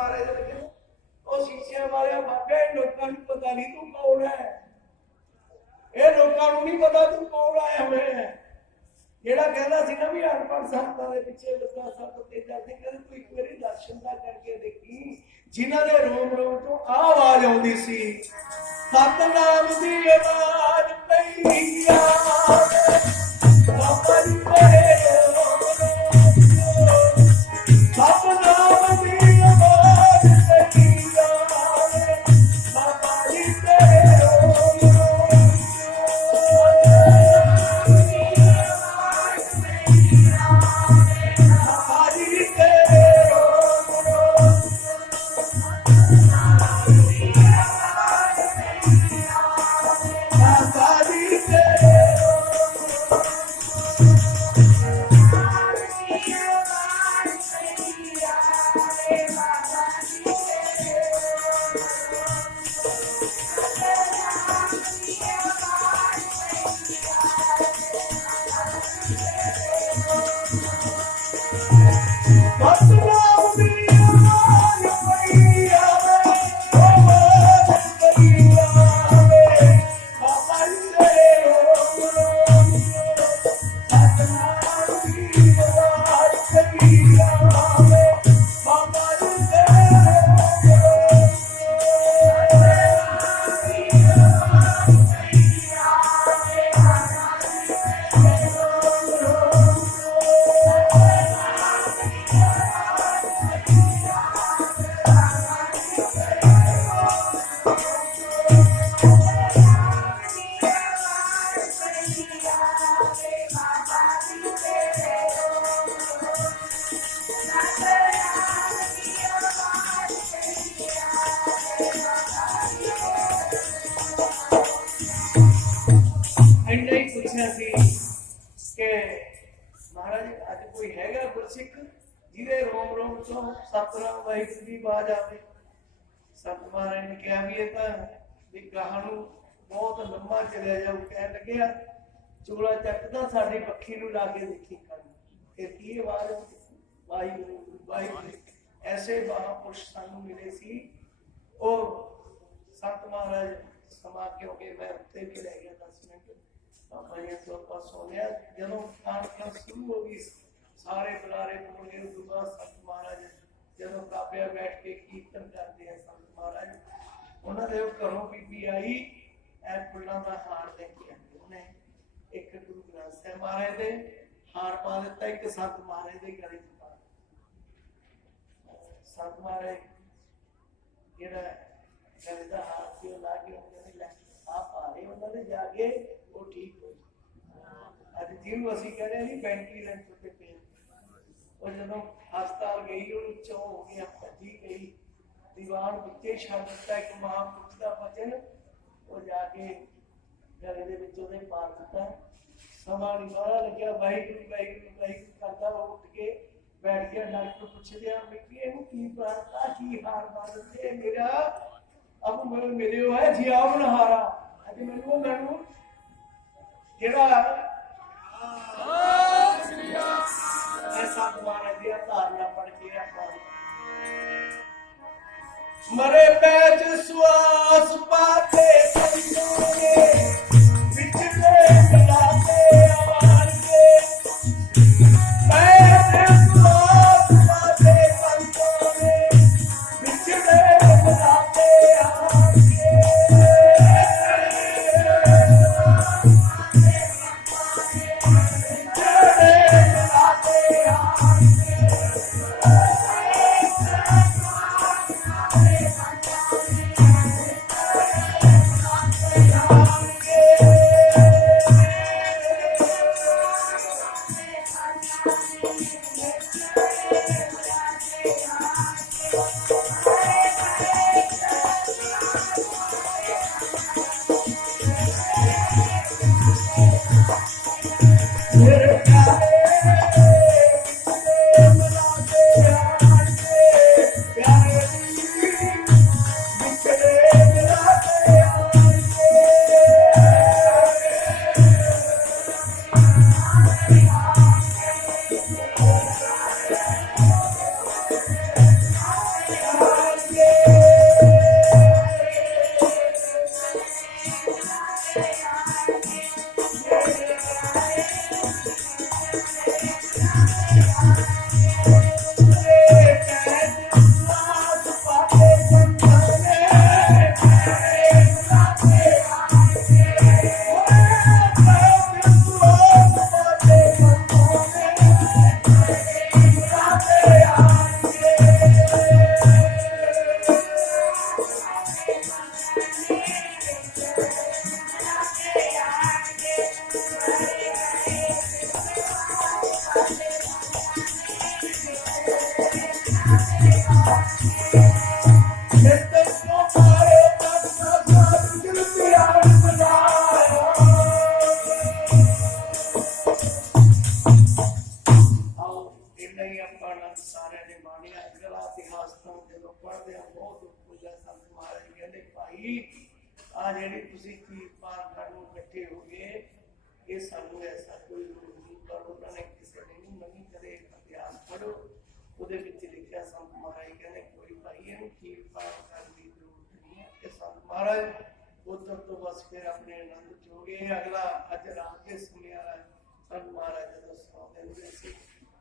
महाराज लगे ਉਹ ਸ਼ੀਸ਼ਿਆਂ ਵਾਲਿਆ ਬਾਬੇ ਲੋਕਾਂ ਨੂੰ ਪਤਾ ਨਹੀਂ ਤੂੰ ਕੌਣ ਹੈ, ਇਹ ਲੋਕਾਂ ਨੂੰ ਨਹੀਂ ਪਤਾ ਤੂੰ ਕੌਣ ਆਇਆ ਹੋਇਆ ਹੈ। ਜਿਹੜਾ ਕਹਿੰਦਾ ਸੀ ਨਾ ਵੀ ਅਨਪੜ੍ਹ ਸੰਤਾਂ ਦੇ ਪਿੱਛੇ ਲੱਗਾ ਸਭ ਤੇਜਾ ਸਿੰਘ, ਕਹਿੰਦਾ ਤੂੰ ਇੱਕ ਵਾਰੀ ਦਰਸ਼ਨ ਦਾ ਕਰਕੇ ਦੇਖੀ, ਜਿਨ੍ਹਾਂ ਦੇ ਰੋਮ ਰੋਮ ਤੋਂ ਆਹ ਆਵਾਜ਼ ਆਉਂਦੀ ਸੀ, ਸਤਨਾਮ ਦੀ ਆਵਾਜ਼ ਪਈ ਆਵੇ ਬਾਬਾ ਜੀ ਤੇਰੇ ਸਤਨਾਮ ਦੀ ਆਵਾਜ਼ ਪਈ ਆਵੇ ਬਾਬਾ ਜੀ ਤੇਰੇ ਸਤਨਾਮ ਵਾਹਿਗੁਰੂ ਦੀ ਆਵਾਜ਼ ਆਵੇ। ਸੰਤ ਮਹਾਰਾਜ ਨੇ ਕਿਹਾ ਵੀ ਇਹ ਤਾਂ ਵੀ ਗਾਹਾਂ ਨੂੰ ਬਹੁਤ ਲੰਮਾ ਚਲਿਆ ਜਾਊ। ਕਹਿਣ ਲੱਗਿਆ ਚੋਲਾ ਚੱਕਦਾ ਸਾਡੇ ਪੱਖੀ ਨੂੰ ਲਾ ਕੇ ਦੇਖੀ ਕਰ ਫਿਰ ਕੀ ਆਵਾਜ਼ ਵਾਹਿਗੁਰੂ ਵਾਹਿਗੁਰੂ। ਐਸੇ ਮਹਾਂਪੁਰਸ਼ ਸਾਨੂੰ ਮਿਲੇ ਸੀ। ਉਹ ਸੰਤ ਮਹਾਰਾਜ ਸਮਾ ਕਿਉਂਕਿ ਮੈਂ ਉੱਤੇ ਵੀ ਰਹਿ ਗਿਆ 10 ਮਿੰਟ ਬਾਬਾ ਜੀ ਤੋਂ ਆਪਾਂ ਸੋਨਿਆ। ਜਦੋਂ ਖਾਣ ਸ਼ੁਰੂ ਹੋ ਗਈ ਸਾਰੇ ਬੁਲਾਰੇ ਬੋਲ ਗਏ। ਉਸ ਤੋਂ ਬਾਅਦ ਸੰਤ ਮਹਾਰਾਜ ਜਦੋਂ ਕਾਪਿਆ ਬੈਠ ਕੇ ਕੀਰਤਨ ਕਰਦੇ ਆ ਸੰਤ ਮਹਾਰਾਜ, ਉਹਨਾਂ ਦੇ ਘਰੋਂ ਬੀਬੀ ਆਈ ਐ ਫੁੱਲਾਂ ਦਾ ਹਾਰ ਲੈ ਕੇ ਆਈ। ਉਹਨੇ ਇੱਕ ਗੁਰੂ ਗ੍ਰੰਥ ਸਾਹਿਬ ਮਹਾਰਾਜ ਦੇ ਹਾਰ ਪਾ ਦਿੱਤਾ, ਇੱਕ ਸੰਤ ਮਹਾਰਾਜ ਦੇ ਗਲੇ ਚ ਪਾ ਦਿੱਤਾ। ਸੰਤ ਮਹਾਰਾਜ ਜਿਹੜਾ ਗਲੇ ਦਾ ਹਾਰ ਸੀ ਉਹ ਲਾ ਕੇ ਉਹਨੇ ਲੈ ਆ ਪਾ ਰਹੇ ਉਹਨਾਂ ਦੇ ਜਾ ਕੇ ਉਹ ਠੀਕ ਹੋ ਗਈ। ਅੱਜ ਜਿਹਨੂੰ ਅਸੀਂ ਕਹਿੰਦੇ ਹਾਂ ਜੀ ਵੈਂਟੀਲੇਟਰ ਤੇ ਪਿਆ, ਉਹ ਜਦੋਂ ਹਸਪਤਾਲ ਗਈ ਉਹਨੂੰ ਚੋਂ ਹੋ ਗਿਆ, ਭੱਜੀ ਗਈ, ਦੀਵਾਨ ਵਿੱਚੇ ਛੱਡ ਦਿੱਤਾ ਇੱਕ ਮਹਾਂਪੁਰਖ ਦਾ ਬਚਨ, ਉਹ ਜਾ ਕੇ ਗਲੇ ਦੇ ਵਿੱਚ ਉਹਦੇ ਪਾ ਦਿੱਤਾ। ਸਮਾਂ ਨਹੀਂ ਬਾਹਰ ਲੱਗਿਆ, ਵਾਹਿਗੁਰੂ ਵਾਹਿਗੁਰੂ ਵਾਹਿਗੁਰੂ ਕਰਦਾ ਉਹ ਉੱਠ ਕੇ ਬੈਠ ਗਿਆ। ਡਾਕਟਰ ਪੁੱਛਦੇ ਆ ਬੀਬੀ ਇਹਨੂੰ ਕੀ ਬਾਰਤਾ ਕੀ ਹਾਰ ਮਾਰਦੇ ਮੇਰਾ ਅਬ ਮੇਰੇ ਉਹ ਹੈ ਜਿਆਵਨ ਹਾਰਾ। ਅੱਜ ਮੈਨੂੰ ਜਿਹੜਾ ਸੰਤ ਮਹਾਰਾਜ ਦੀਆਂ ਧਾਰਨਾ ਪੜ ਕੇ ਆਪਾਂ ਮਰੇ ਪੈਚ ਸਵਾਸ ਪਾਤੇ ਸੰਤੋਂ ਵਿੱਚ ਦੇ ਮਿਲਾਤੇ ਆਵਾਜ਼ ਕੇ ਪੈਚ ਸਵਾਸ ਪਾਤੇ ਸੰਤੋਂ ਵਿੱਚ ਦੇ ਮਿਲਾਤੇ ਆਵਾਜ਼ ਕੇ अगला अज रात के सुनिया सन महाराज जो सौ देंगे सी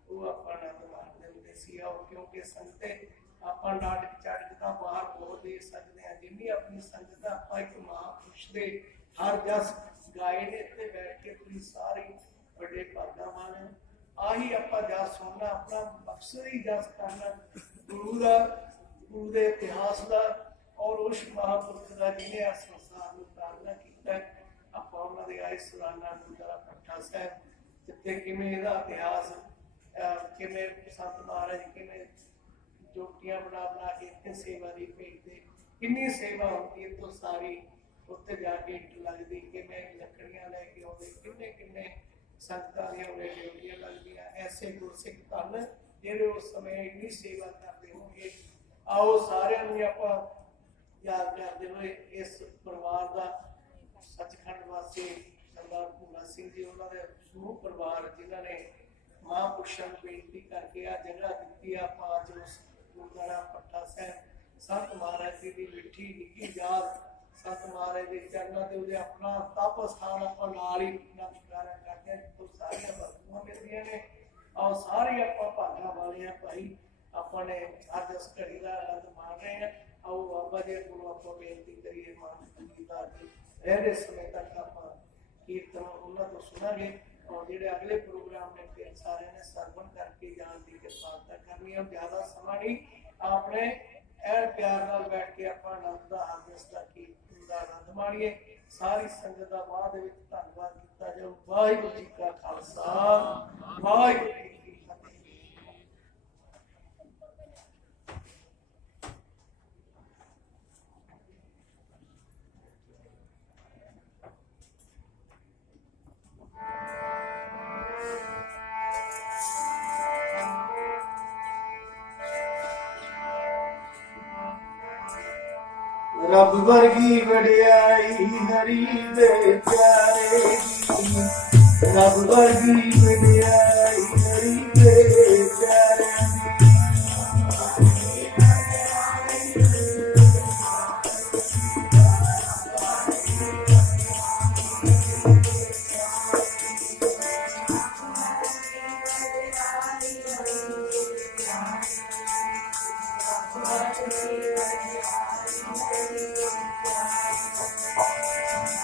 वो अपना आनंद मार देंगे सी और क्योंकि संगते अपन नाटक चाटक का बाहर बहुत दे सकते हैं जिन्नी अपनी संगत आप एक महापुरुष दे हर जस गाए ने ते बैठ के पूरी सारी बड़े भागा वाले आही अपा जस सुनना अपना मकसद ही जस करना गुरु दे इतिहास का और उस महापुरुष का जिन्हें संसार में प्रार्थना किया ਆਪਾਂ ਉਹਨਾਂ ਦੇ ਆਏ ਸਲਾਨਾ ਗੁਰਦੁਆਰਾ ਪੱਠਾ ਸਾਹਿਬ ਜਿੱਥੇ ਕਿਵੇਂ ਇਹਦਾ ਇਤਿਹਾਸ ਕਿਵੇਂ ਸੰਤ ਮਹਾਰਾਜ ਕਿਵੇਂ ਜੋਟੀਆਂ ਬਣਾ ਬਣਾ ਕੇ ਇੱਥੇ ਸੇਵਾ ਦੀ ਭੇਜਦੇ ਕਿੰਨੀ ਸੇਵਾ ਹੁੰਦੀ ਹੈ ਤੋਂ ਸਾਰੀ ਉੱਥੇ ਜਾ ਕੇ ਇੱਟ ਲੱਗਦੀ ਕਿਵੇਂ ਲੱਕੜੀਆਂ ਲੈ ਕੇ ਆਉਂਦੇ ਕਿੰਨੇ ਕਿੰਨੇ ਸੰਗਤਾਂ ਦੀਆਂ ਉਹਨੇ ਡਿਊਟੀਆਂ ਲੱਗਦੀਆਂ ਐਸੇ ਗੁਰਸਿੱਖ ਧੰਨ ਜਿਹੜੇ ਉਸ ਸਮੇਂ ਇੰਨੀ ਸੇਵਾ ਕਰਦੇ ਹੋਣਗੇ ਆਓ ਸਾਰਿਆਂ ਨੂੰ ਆਪਾਂ ਯਾਦ ਕਰਦੇ ਹੋਏ ਇਸ ਪਰਿਵਾਰ ਦਾ सचखंड वासी सरदार भूला सिंह जी उन्होंने समूह परिवार जिन्होंने महापुरुषों को बेनती करके आ जगह दी आप अज उस गुरुद्वारा पट्टा साहब संत महाराज जी की मिठी निकी याद संत महाराज के चरणों से उसे अपना तप स्थान आप नाल ही नमस्कार करते हैं तो सारिया वस्तुआं मिलदियां ने और सारी आप भागा वाले हैं भाई अपने अज इस घड़ी का आनंद माण रहे हैं आओ बाबा जी को आप बेनती करिए मान संगीता जी रहने समय तक आप कीर्तन उन्होंने तो सुनांगे और जो अगले प्रोग्राम ने फिर सारे ने सरवण करके जान की प्रार्थना करनी है ज्यादा समा नहीं आपने ऐन प्यार नाल बैठ के आप आनंद का हादस का कीर्तन का आनंद माणिए सारी संगत का बाद धन्यवाद किया जाए वाहिगुरू जी का खालसा वाहिगुरू जी की फतेह। रब वर्गी वड्याई हरी दे प्यारे दी रब वर्गी वड्याई हरी दे प्यारे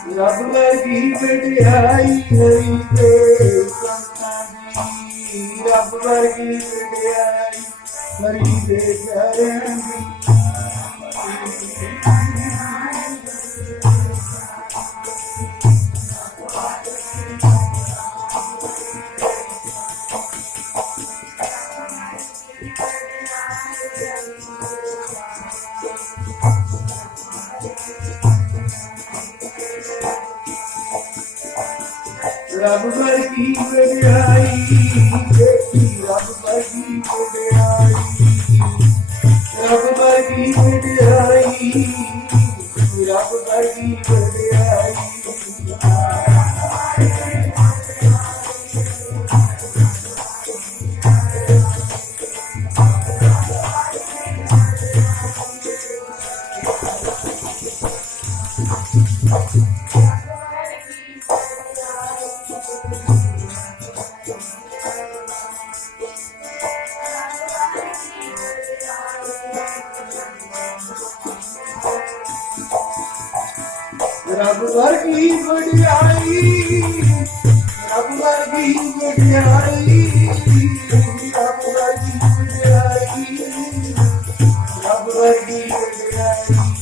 रब वर्गी वड्याई हरी दे संतां दी रब वर्गी वड्याई हरी दे प्यारिਆਂ दी रब वर्गी वड्याई देखी रब वर्गी वड्याई रब वर्गी वड्याई रब वर्गी वड्याई रब वर्गी वड्याई रब वर्गी वड्याई रब वर्गी वड्याई रब वर्गी वड्याई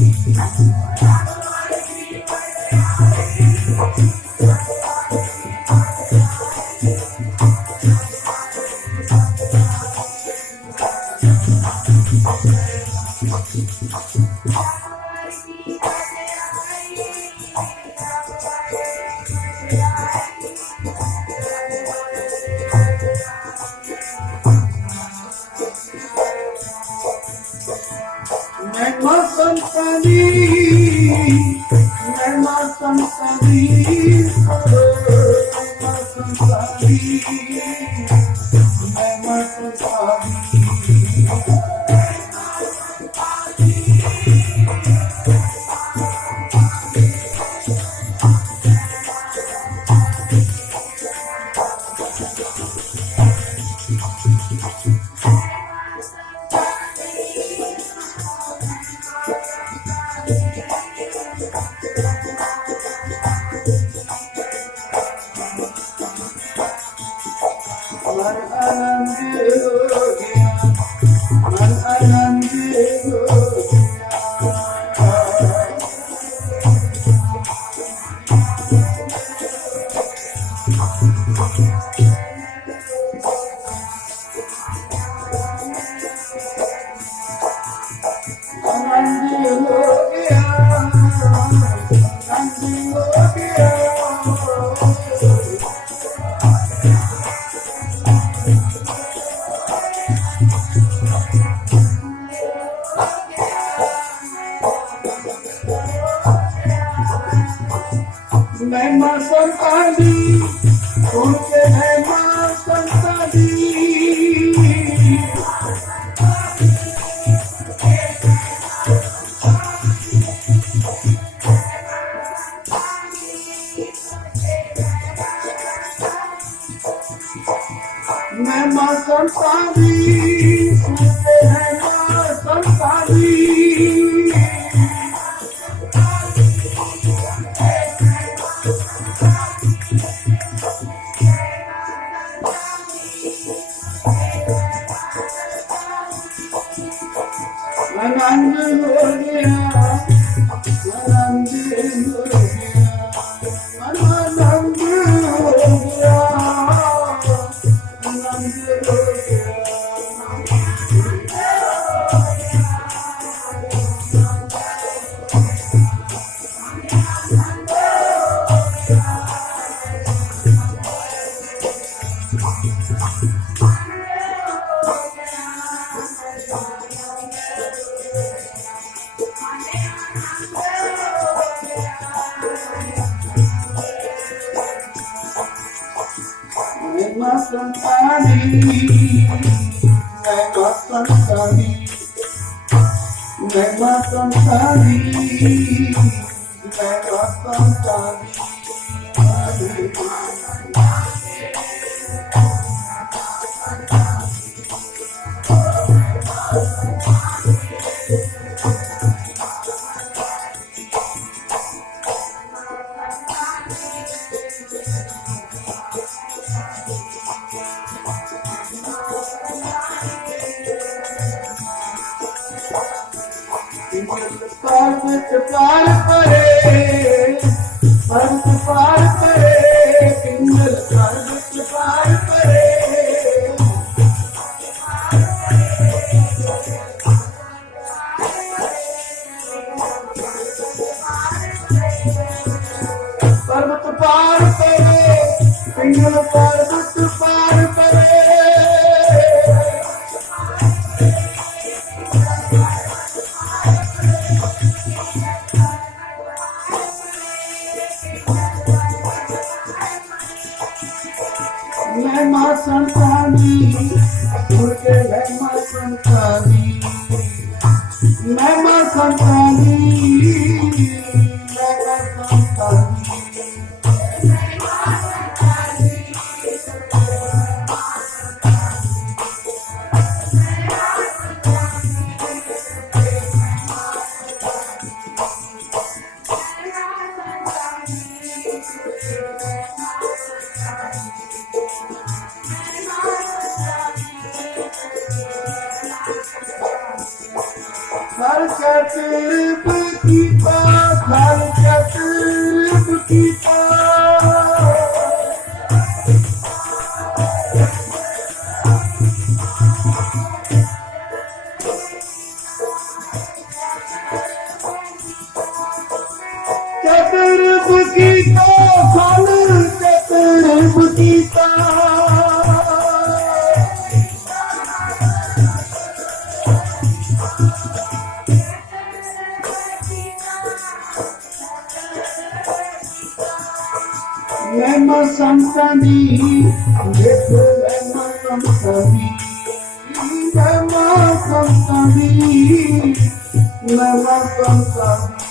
संतां दी देख महिमा संतां दी महिमा संतां दी महिमा संतां दी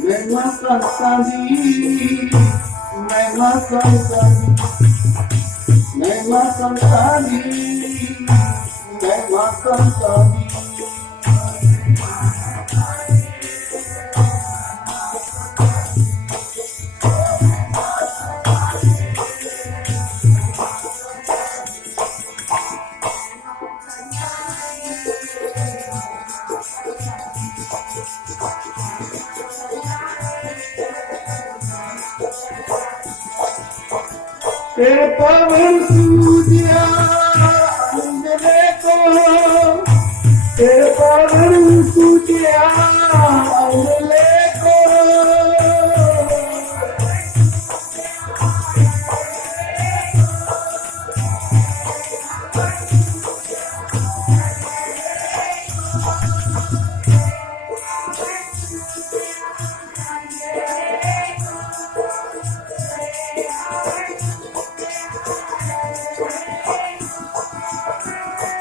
महिमा संतां दी महिमा संतां दी महिमा संतां दी महिमा संतां दी तेरे पवन सूजिया अंजने को तेरे पवन सूजिया अंजने को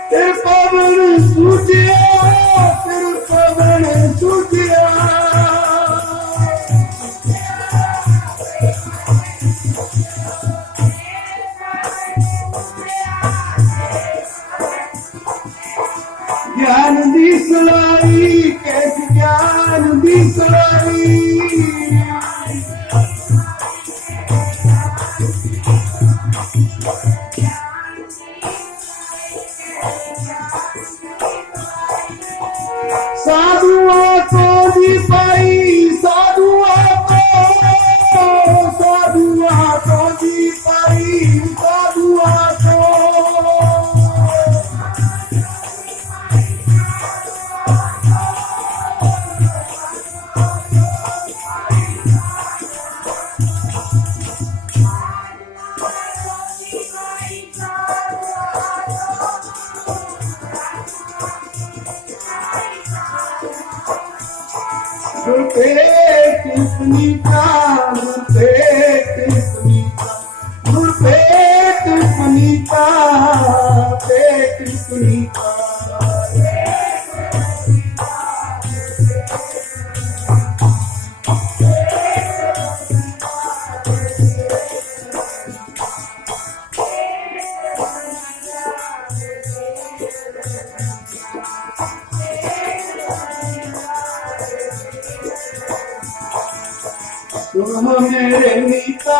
तेरे पवन सूजिया तेरे पवन सूजिया ज्ञान दी सलाई कैसे ज्ञान दी सलाई साधुआ को दी पाई साधुआ को दी पाई साधुआ को गुरपेट पुनीता गुरपेट पुनीता गुरपेट पुनीता पेट पुनीता सुनो मेरे मीता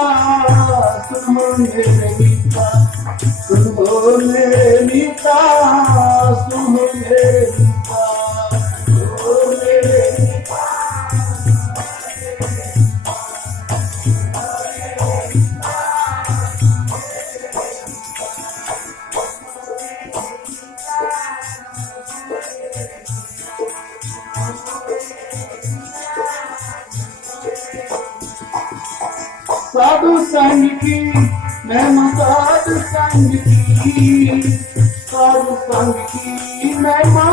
सुनो मेरे मीता सुनो मेरे मीता सुनो मेरे मीता सुनो मेरे मीता साधु संग की महिमा साधु संग की साधु संग की महिमा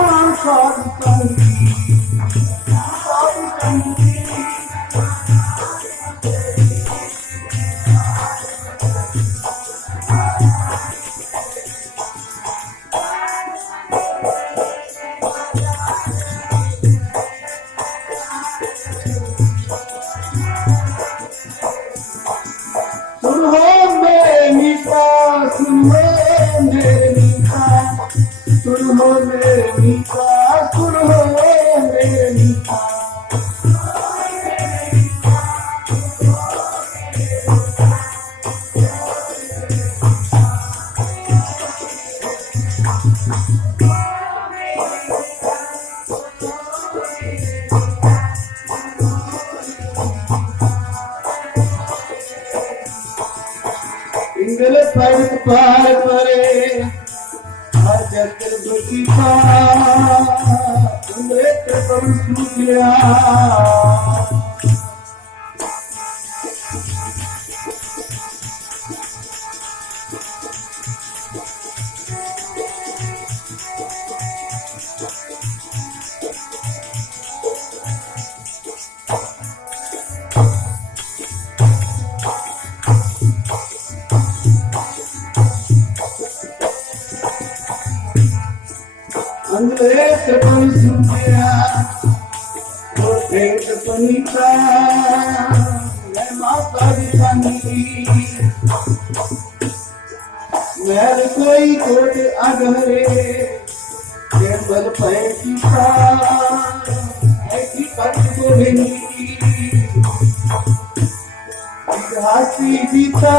साधु संग की साधु संग की सुनो मेरे मीता सुनो मेरे मीता सुनो मेरे मीता सुनो मेरे मीता इंगल पर पार परे जत्र बगीचा अमृत पर सूझया अमृत पर सूझया तो भेंट पनीता मैं माता दिखानी मैल कोई कोट अगहरे केवल पैसा ऐसी पट गोविंदी विघासी गीता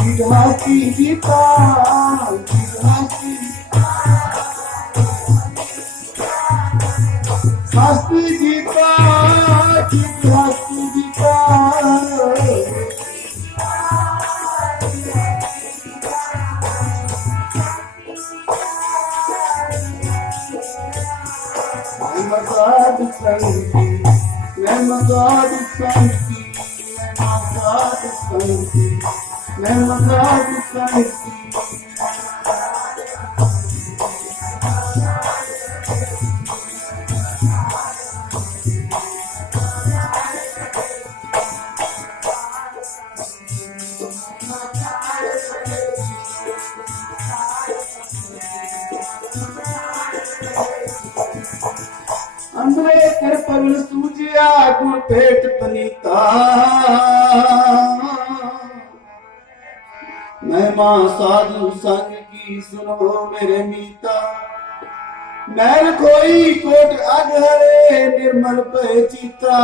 विघासी गीता विघासी हस्ती गीता हस्ती गीता मसाद संगी मैं मसाद संगी मैं मसाद संगी मैं मसाद संगी अंदरे कर पवन सूझया गुर भेंट पनीता महिमा साधु संग की सुनो मेरे मीता मैल कोई कोट अगहरे निर्मल पे चीता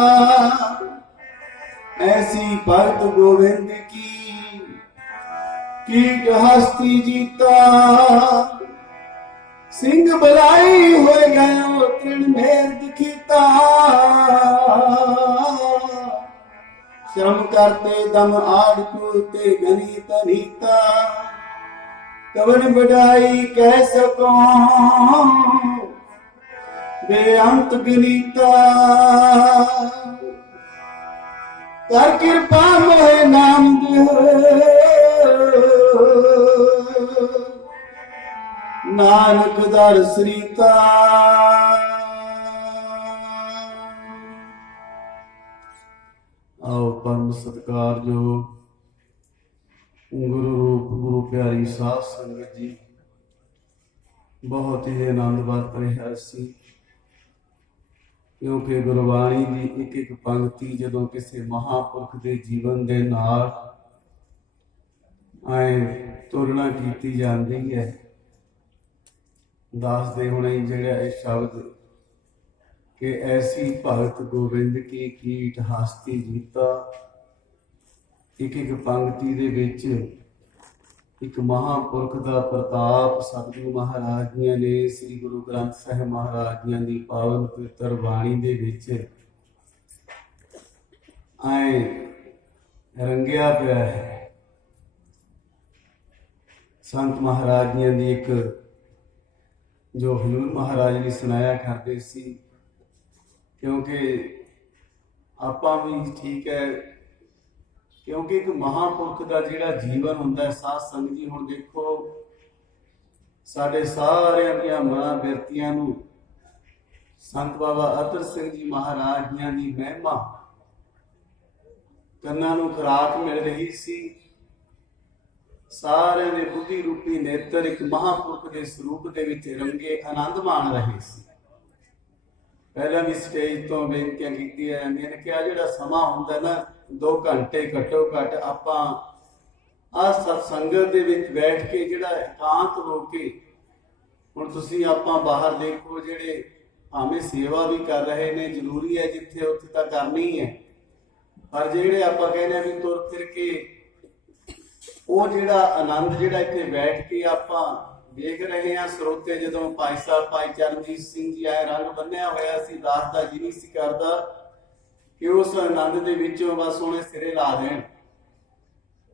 ऐसी भक्त गोविंद की कीट हस्ती जीता सिंह बलाई हो गयो तृण मेर दिखीता श्रम करते दम आड़ कुलते घनी तनीता कवन बढ़ाई कह सको बेअंत गिनीता कर कृपा मोहे नाम दे नानक दर सरीता आओ परम सत्कार जो गुरु रूप गुरु प्यारी साध संगत जी बहुत ही आनंद वरत रहा सी क्योंकि गुरबाणी की एक एक पंक्ति जदों किसी महापुरख के जीवन के नाल आए तुलना की जाती है दसदे हुणे जिहड़ा इह शब्द कि ऐसी भगत गोविंद की कीट हस्ती जीता एक एक पंक्ति दे विच एक महापुरख का प्रताप सतगुरु महाराज जी ने श्री गुरु ग्रंथ साहिब महाराज जी की पावन पवित्र बाणी दे विच आए रंगिया पिया है। संत महाराज जी की एक जो हजूर महाराज ने सुनाया करते सी क्योंकि आपां भी ठीक है क्योंकि एक महापुरख का जिहड़ा जीवन हुंदा साध संगत जी हुण देखो साडे सारियां दियां मनां बिरतियां नूं संत बाबा अतर सिंह जी महाराज जी की महिमा कन्नां नूं खुराक मिल रही सी सारे ने बुद्धि रूपी नेत्र एक महापुरख के स्वरूप के विच रंगे आनंद मान रहे सी। पहला भी स्टेज तो बेनतियां की जांदियां ने कि आ जिहड़ा समा हुंदा ना 2 घंटे घट्टो घट आपां आ सत्संगत दे विच बैठ के जिहड़ा एकांत हो के हुण तुसीं आपां बाहर देखो जिहड़े भावें सेवा भी कर रहे ने जरूरी है जिथे उत्थे तां करनी है पर जिहड़े आपां कहने भी तुर फिर के वो जिहड़ा आनंद जिहड़ा इत्थे बैठ के आपां देख रहे हैं स्रोते जदों भाई साहब भाई चरणजीत सिंह जी आए रंग बन्निया होया सी दास दा जी नहीं सी करदा कि उस आनंद दे विचों बस हुणे सिरे ला देण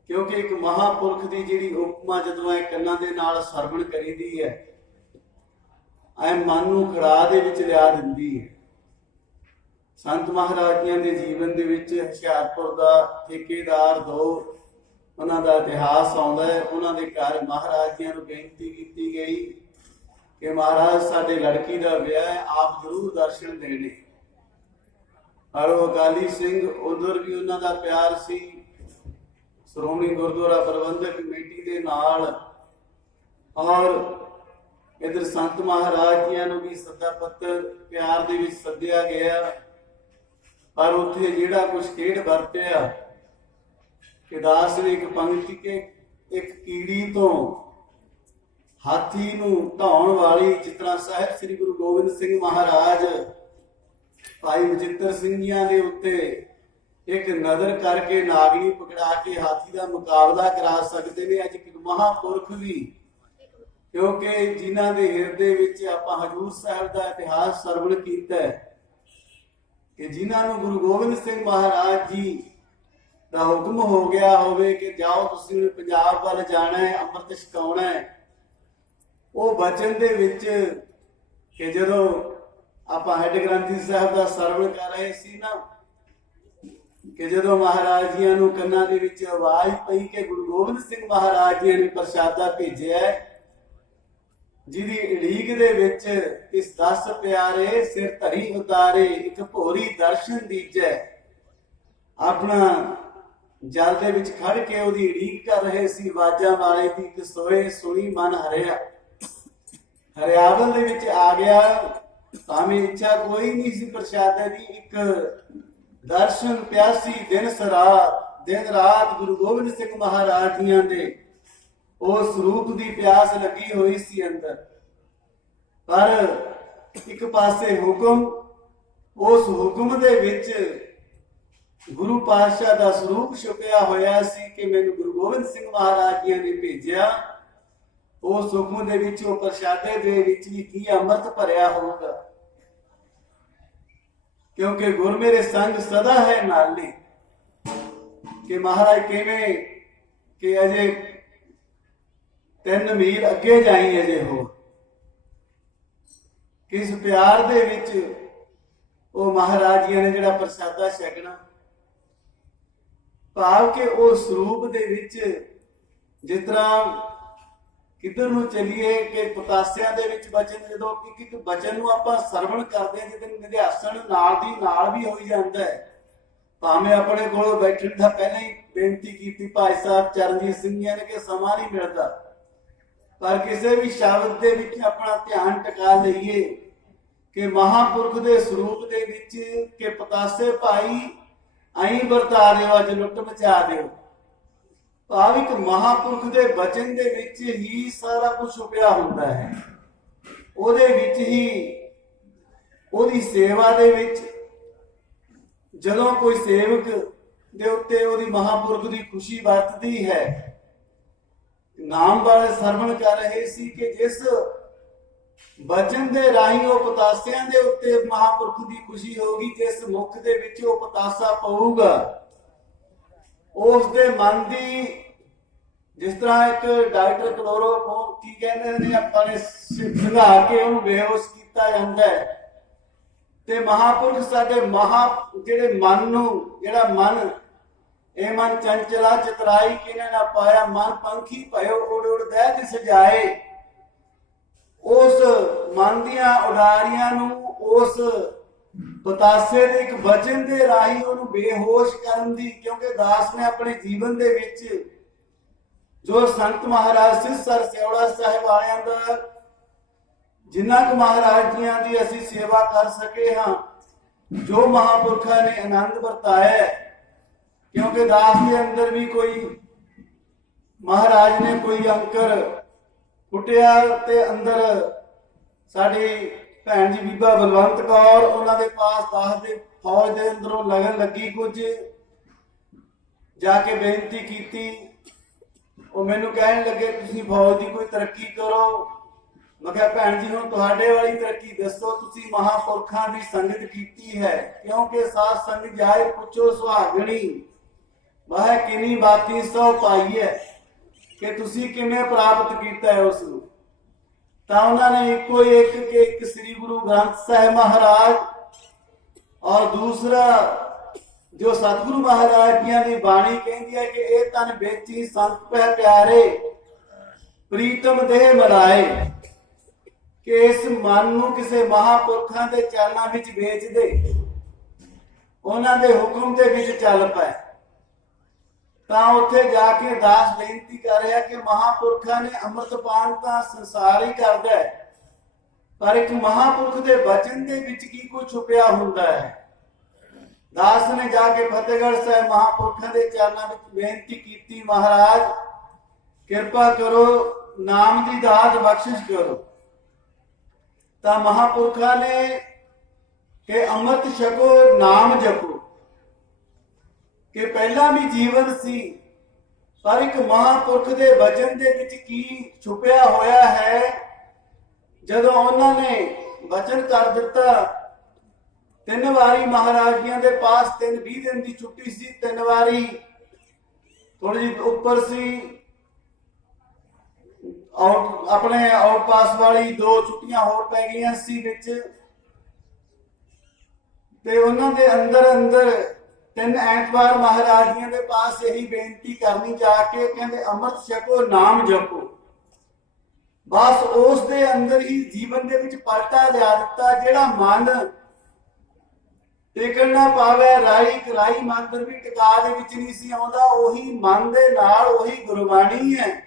क्योंकि एक महापुरख की जिहड़ी उपमा जदों ਇਹ ਕੰਨਾਂ ਦੇ ਨਾਲ ਸਰਵਣ ਕਰੀਦੀ ਹੈ ਐ ਮਨ ਨੂੰ ਖੜਾ ਦੇ ਵਿੱਚ ਲਿਆ ਦਿੰਦੀ ਹੈ। ਸੰਤ ਮਹਾਰਾਜਿਆਂ ਦੇ ਜੀਵਨ ਦੇ ਵਿੱਚ ਹੁਸ਼ਿਆਰਪੁਰ ਦਾ ਠੇਕੇਦਾਰ ਦੋ ਉਹਨਾਂ ਦਾ ਇਤਿਹਾਸ ਆਉਂਦਾ ਹੈ। ਉਹਨਾਂ ਦੇ ਘਰ ਮਹਾਰਾਜਿਆਂ ਨੂੰ ਬੇਨਤੀ ਕੀਤੀ ਗਈ ਕਿ ਮਹਾਰਾਜ ਸਾਡੇ ਲੜਕੀ ਦਾ ਵਿਆਹ ਹੈ, ਆਪ ਜ਼ਰੂਰ ਦਰਸ਼ਨ ਦੇਣੇ। ਪਰ ਉਹ ਅਕਾਲੀ ਸਿੰਘ ਉਧਰ ਵੀ ਉਹਨਾਂ ਦਾ ਪਿਆਰ ਸੀ ਸ਼੍ਰੋਮਣੀ ਗੁਰਦੁਆਰਾ ਪ੍ਰਬੰਧਕ ਕਮੇਟੀ ਦੇ ਨਾਲ, ਔਰ इधर संत महाराज जी ਨੂੰ भी सदा पत्र प्यार ਦੇ ਵਿੱਚ ਸੱਦਿਆ ਗਿਆ। पर ਉੱਥੇ ਜਿਹੜਾ ਕੁਝ ਖੇਡ ਵਰਤਿਆ ਕਿ ਦਾਸ ਨੇ ਇੱਕ ਪੰਕਤੀ ਕੇ ਇੱਕ ਕੀੜੀ ਤੋਂ ਹਾਥੀ ਨੂੰ ਢਾਉਣ ਵਾਲੀ, ਜਿਸ ਤਰ੍ਹਾਂ ਸਾਹਿਬ ਸ੍ਰੀ ਗੁਰੂ ਗੋਬਿੰਦ ਸਿੰਘ ਮਹਾਰਾਜ ਭਾਈ ਬਚਿੱਤਰ ਸਿੰਘ ਜੀਆਂ ਦੇ ਉੱਤੇ ਇੱਕ ਨਜ਼ਰ ਕਰਕੇ ਨਾਗਣੀ ਪਕੜਾ ਕੇ ਹਾਥੀ ਦਾ ਮੁਕਾਬਲਾ ਕਰਾ ਸਕਦੇ ਨੇ। ਅੱਜ ਇੱਕ ਮਹਾਪੁਰਖ ਵੀ, ਕਿਉਂਕਿ ਜਿਨ੍ਹਾਂ ਦੇ ਹਿਰਦੇ ਵਿੱਚ ਆਪਾਂ ਹਜੂਰ ਸਾਹਿਬ ਦਾ ਇਤਿਹਾਸ ਸਰਵਣ ਕੀਤਾ ਹੈ ਕਿ ਜਿਨ੍ਹਾਂ ਨੂੰ ਗੁਰੂ ਗੋਬਿੰਦ ਸਿੰਘ ਮਹਾਰਾਜ ਜੀ ਦਾ ਹੁਕਮ ਹੋ ਗਿਆ ਹੋਵੇ ਕਿ ਜਾਓ ਤੁਸੀਂ ਪੰਜਾਬ ਵੱਲ ਜਾਣਾ ਹੈ, ਅੰਮ੍ਰਿਤ ਛਕਾਉਣਾ ਹੈ, ਉਹ ਬਚਨ ਦੇ ਵਿੱਚ ਕਿ ਜਦੋਂ ਆਪਾਂ ਹੈਡ ਗ੍ਰੰਥੀ ਸਾਹਿਬ ਦਾ ਸਰਵਣ ਕਰ ਰਹੇ ਸੀ ਨਾ, ਕਿ ਜਦੋਂ ਮਹਾਰਾਜ ਜੀਆਂ ਨੂੰ ਕੰਨਾਂ ਦੇ ਵਿੱਚ ਆਵਾਜ਼ ਪਈ ਕਿ ਗੁਰੂ ਗੋਬਿੰਦ ਸਿੰਘ ਮਹਾਰਾਜ ਜੀ ਨੇ ਪ੍ਰਸ਼ਾਦਾ ਭੇਜਿਆ ਹੈ, ਜਿਹਦੀ ਉਡੀਕ ਦੇ ਵਿੱਚ ਇਸ 10 ਪਿਆਰੇ ਸਿਰ ਧਰੀ ਉਤਾਰੇ ਇੱਕ ਭੋਰੀ ਦਰਸ਼ਨ ਦੀਜੈ, ਆਪਣਾ ਜਲ ਦੇ ਵਿੱਚ ਖੜ ਕੇ ਉਹਦੀ ਉਡੀਕ ਕਰ ਰਹੇ ਸੀ। ਆਵਾਜ਼ਾਂ ਵਾਲੇ ਦੀ ਇੱਕ ਸੋਏ ਸੁਣੀ ਮਨ ਹਰਿਆ, ਹਰਿਆਵਲ ਦੇ ਵਿੱਚ ਆ ਗਿਆ। ਭਾਵੇਂ ਇੱਛਾ ਕੋਈ ਨਹੀਂ ਸੀ ਪ੍ਰਸ਼ਾਦੇ ਦੀ, ਇੱਕ ਦਰਸ਼ਨ ਪਿਆਸੀ ਦਿਨ ਰਾਤ ਗੁਰੂ ਗੋਬਿੰਦ ਸਿੰਘ ਮਹਾਰਾਜ ਜੀਆਂ ਦੇ ਉਸ ਰੂਪ ਦੀ ਪਿਆਸ ਲੱਗੀ ਹੋਈ ਸੀ ਅੰਦਰ। ਪਰ ਇੱਕ ਪਾਸੇ ਹੁਕਮ, ਉਸ ਹੁਕਮ ਦੇ ਵਿੱਚ ਗੁਰੂ ਪਾਤਸ਼ਾਹ ਦਾ ਸਰੂਪ ਛੁਪਿਆ ਹੋਇਆ ਸੀ ਕਿ ਮੈਨੂੰ ਗੁਰੂ ਗੋਬਿੰਦ ਸਿੰਘ ਮਹਾਰਾਜ ਜੀ ਨੇ ਭੇਜਿਆ। ਉਸ ਹੁਕਮ ਦੇ ਵਿੱਚ ਉਹ ਪ੍ਰਸ਼ਾਦੇ ਦੇ ਵਿੱਚ ਵੀ ਕੀ ਅੰਮ੍ਰਿਤ ਭਰਿਆ ਹੋਊਗਾ, ਕਿਉਂਕਿ ਗੁਰ ਮੇਰੇ ਸੰਗ ਸਦਾ ਹੈ ਨਾਲੇ। ਕਿ ਮਹਾਰਾਜ ਕਿਵੇਂ ਕਿ ਅਜੇ 3 ਮੀਲ ਅੱਗੇ ਜਾਈ ਅਜੇ ਹੋ, ਕਿਸ ਪਿਆਰ ਦੇ ਵਿੱਚ ਉਹ ਮਹਾਰਾਜ ਜੀ ਨੇ ਜਿਹੜਾ ਪ੍ਰਸ਼ਾਦਾ ਛਕਣਾ, ਭਾਵ ਕਿ ਉਹ ਸਰੂਪ ਦੇ ਵਿੱਚ ਜਿਸ ਤਰ੍ਹਾਂ ਕਿੱਧਰ ਨੂੰ ਚੱਲੀਏ ਕਿ ਪਤਾਸਿਆਂ ਦੇ ਵਿੱਚ ਬਚਨ, ਜਦੋਂ ਇੱਕ ਬਚਨ ਨੂੰ ਆਪਾਂ ਸਰਵਣ ਕਰਦੇ ਹਾਂ ਜਿਹਦੇ ਨਿਧਿਆਸਣ ਨਾਲ ਦੀ ਨਾਲ ਵੀ ਹੋਈ ਜਾਂਦਾ ਹੈ। ਭਾਵੇਂ ਆਪਣੇ ਕੋਲ ਬੈਠਣ ਦਾ ਪਹਿਲਾਂ ਹੀ ਬੇਨਤੀ ਕੀਤੀ ਭਾਈ ਸਾਹਿਬ ਚਰਨਜੀਤ ਸਿੰਘ ਜੀ ਨੇ ਕਿ ਸਮਾਂ ਨਹੀਂ ਮਿਲਦਾ, ਪਰ ਕਿਸੇ ਵੀ ਸ਼ਬਦ ਦੇ ਵਿੱਚ ਆਪਣਾ ਧਿਆਨ ਟਿਕਾ ਲਈਏ ਕਿ ਮਹਾਪੁਰਖ ਦੇ ਸਰੂਪ ਦੇ ਵਿੱਚ ਕਿ ਪਤਾਸੇ ਭਾਈ ਆਈ ਵਰਤਾ ਦਿਓ, ਅੱਜ ਲੁੱਟ ਮਚਾ ਦਿਓ। ਭਾਵ ਇੱਕ ਮਹਾਪੁਰਖ ਦੇ ਬਚਨ ਦੇ ਵਿੱਚ ਹੀ ਸਾਰਾ ਕੁਝ ਛੁਪਿਆ ਹੁੰਦਾ ਹੈ। ਉਹਦੇ ਵਿੱਚ ਹੀ ਉਹਦੀ ਸੇਵਾ ਦੇ ਵਿੱਚ ਜਦੋਂ ਕੋਈ ਸੇਵਕ ਦੇ ਉੱਤੇ ਉਹਦੀ ਮਹਾਪੁਰਖ ਦੀ ਖੁਸ਼ੀ ਵਰਤਦੀ ਹੈ। ਨਾਮ ਵਾਲੇ ਸਰਵਣ ਕਰ ਰਹੇ ਸੀ ਕਿ ਜਿਸ ਬਚਨ ਦੇ ਰਾਹੀਂ ਉਹ ਪਤਾਸਿਆਂ ਦੇ ਉੱਤੇ ਮਹਾਪੁਰਖ ਦੀ ਖੁਸ਼ੀ ਹੋਗੀ, ਜਿਸ ਮੁਖ ਦੇ ਵਿੱਚ ਉਹ ਪਤਾਸਾ ਪਊਗਾ ਉਸ ਦੇ ਮਨ ਦੀ, ਜਿਸ ਤਰ੍ਹਾਂ ਇੱਕ ਡਾਕਟਰ ਕਲੋਰੋਫੋਮ ਕੀ ਕਹਿੰਦੇ ਨੇ ਆਪਾਂ ਨੇ ਸੰਘਾ ਕੇ ਉਹਨੂੰ ਬੇਹੋਸ਼ ਕੀਤਾ ਜਾਂਦਾ ਹੈ, ਤੇ ਮਹਾਪੁਰਖ ਸਾਡੇ ਜਿਹੜੇ ਮਨ ਨੂੰ, ਜਿਹੜਾ ਮਨ ਇਹ ਮਨ ਚੰਚਲਾ ਚਤਰਾਈ ਕਿਨੇ ਨਾ ਪਾਇਆ, ਮਨ ਪੰਖੀ ਭਇਓ ਉੜ ਉੜ ਦਹਿ ਤੇ ਸਜਾਏ। ਉਸ ਮਨ ਦੀਆਂ ਉਡਾਰੀਆਂ ਨੂੰ ਉਸ ਪਤਾਸੇ ਦੇ ਇੱਕ ਵਚਨ ਦੇ ਰਾਹੀਂ ਉਹਨੂੰ ਬੇਹੋਸ਼ ਕਰਨ ਦੀ, ਕਿਉਂਕਿ ਦਾਸ ਨੇ ਆਪਣੇ ਜੀਵਨ ਦੇ ਵਿੱਚ ਜੋ ਸੰਤ ਮਹਾਰਾਜ ਸਿਰਸਰ ਸਿਉੜਾ ਸਾਹਿਬ ਵਾਲਿਆਂ ਦਾ ਜਿੰਨਾ ਕੁ ਮਹਾਰਾਜ ਜੀਆਂ ਦੀ ਅਸੀਂ ਸੇਵਾ ਕਰ ਸਕੇ ਹਾਂ, ਜੋ ਮਹਾਪੁਰਖਾਂ ਨੇ ਆਨੰਦ ਵਰਤਾਇਆ, ਕਿਉਂਕਿ ਦਾਸ ਦੇ ਅੰਦਰ ਵੀ ਕੋਈ ਮਹਾਰਾਜ ਨੇ ਕੋਈ ਅੰਕਰ ਕੁੱਟਿਆ ਤੇ ਅੰਦਰ ਸਾਡੀ ਭੈਣ ਜੀ ਬੀਬਾ ਬਲਵੰਤ ਕੌਰ, ਉਹਨਾਂ ਦੇ ਪਾਸ ਦਾਸ ਦੇ ਫੌਜ ਦੇ ਅੰਦਰੋਂ ਲਗਨ ਲੱਗੀ, ਕੁਝ ਜਾ ਕੇ ਬੇਨਤੀ ਕੀਤੀ। ਉਹ ਮੈਨੂੰ ਕਹਿਣ ਲੱਗੇ ਤੁਸੀਂ ਫੌਜ ਦੀ ਕੋਈ ਤਰੱਕੀ ਕਰੋ। ਮੈਂ ਕਿਹਾ ਭੈਣ ਜੀ ਹੁਣ ਤੁਹਾਡੇ ਵਾਲੀ ਤਰੱਕੀ ਦੱਸੋ, ਤੁਸੀਂ ਮਹਾਪੁਰਖਾਂ ਦੀ ਸੰਗਤ ਕੀਤੀ ਹੈ, ਕਿਉਂਕਿ ਸਾਧ ਸੰਗ ਜਾਏ ਪੁੱਛੋ ਸੁਹਾਗਣੀ, वह किनी बाती सौ पाई है कि तुसी किवें प्राप्त कीता है उस ਨੂੰ। ਤਾਂ ਉਹਨਾਂ ਨੇ ਇੱਕੋ ਇੱਕ ਕਿ ਇੱਕ ਸ੍ਰੀ ਗੁਰੂ ਗ੍ਰੰਥ ਸਾਹਿਬ ਮਹਾਰਾਜ ਔਰ ਦੂਸਰਾ ਜੋ ਸਤਿਗੁਰੂ ਮਹਾਰਾਜ ਜੀਆਂ ਦੀ ਬਾਣੀ ਕਹਿੰਦੀ ਹੈ ਕਿ ਇਹ ਤਨ ਵੇਚੀ ਸੰਤ ਪੈ ਪਿਆਰੇ ਪ੍ਰੀਤਮ ਦੇਹ ਮਲਾਏ, ਕਿ ਇਸ ਮਨ ਨੂੰ ਕਿਸੇ ਮਹਾਪੁਰਖਾਂ ਦੇ ਚਰਨਾਂ ਵਿੱਚ ਵੇਚ ਦੇ, ਉਹਨਾਂ ਦੇ ਹੁਕਮ ਦੇ ਵਿੱਚ ਚੱਲ ਪਏ। ਤਾਂ ਉੱਥੇ ਜਾ ਕੇ ਦਾਸ ਬੇਨਤੀ ਕਰ ਰਿਹਾ ਕਿ ਮਹਾਪੁਰਖਾਂ ਨੇ ਅੰਮ੍ਰਿਤਪਾਨ ਤਾਂ ਸੰਸਾਰ ਹੀ ਕਰਦਾ ਹੈ, ਪਰ ਇੱਕ ਮਹਾਪੁਰਖ ਦੇ ਬਚਨ ਦੇ ਵਿੱਚ ਕੀ ਕੁਝ ਛੁਪਿਆ ਹੁੰਦਾ ਹੈ। ਦਾਸ ਨੇ ਜਾ ਕੇ ਫਤਿਹਗੜ੍ਹ ਸਾਹਿਬ ਮਹਾਪੁਰਖਾਂ ਦੇ ਚਰਨਾਂ ਵਿੱਚ ਬੇਨਤੀ ਕੀਤੀ, ਮਹਾਰਾਜ ਕਿਰਪਾ ਕਰੋ, ਨਾਮ ਦੀ ਦਾਤ ਬਖਸ਼ਿਸ਼ ਕਰੋ। ਤਾਂ ਮਹਾਪੁਰਖਾਂ ਨੇ ਕਿ ਅੰਮ੍ਰਿਤ ਛਕੋ, ਨਾਮ ਜਪੋ, ਕਿ ਪਹਿਲਾਂ ਵੀ ਜੀਵਨ ਸੀ, ਪਰ ਇੱਕ ਮਹਾਪੁਰਖ ਦੇ ਬਚਨ ਦੇ ਵਿੱਚ ਕੀ ਛੁਪਿਆ ਹੋਇਆ ਹੈ। ਜਦੋਂ ਉਹਨਾਂ ਨੇ ਬਚਨ ਕਰ ਦਿੱਤਾ, 3 ਵਾਰੀ ਮਹਾਰਾਜ ਜੀਆਂ ਦੇ ਪਾਸ 20 ਦਿਨ ਦੀ ਛੁੱਟੀ ਸੀ, 3 ਵਾਰੀ ਥੋੜੀ ਜਿਹੀ ਉੱਪਰ ਸੀ, ਆਪਣੇ ਆਊਟ ਪਾਸ ਵਾਲੀ 2 ਛੁੱਟੀਆਂ ਹੋਰ ਪੈ ਗਈਆਂ ਸੀ ਵਿੱਚ, ਤੇ ਉਹਨਾਂ ਦੇ ਅੰਦਰ 3 ਐਤਵਾਰ ਮਹਾਰਾਜ ਜੀਆਂ ਦੇ ਪਾਸ ਇਹੀ ਬੇਨਤੀ ਕਰਨੀ ਜਾ ਕੇ, ਕਹਿੰਦੇ ਅੰਮ੍ਰਿਤ ਛਕੋ, ਨਾਮ ਜਪੋ। ਬਸ ਉਸ ਦੇ ਅੰਦਰ ਹੀ ਜੀਵਨ ਦੇ ਵਿੱਚ ਪਲਟਾ ਲਿਆ ਦਿੱਤਾ। ਜਿਹੜਾ ਮਨ ਟਿਕਣ ਨਾ ਪਾਵੇ, ਰਾਈ ਮੰਦਰ ਵੀ ਟਿਕਾ ਦੇ ਵਿੱਚ ਨਹੀਂ ਸੀ ਆਉਂਦਾ, ਉਹੀ ਮਨ ਦੇ ਨਾਲ ਉਹੀ ਗੁਰਬਾਣੀ ਹੈ,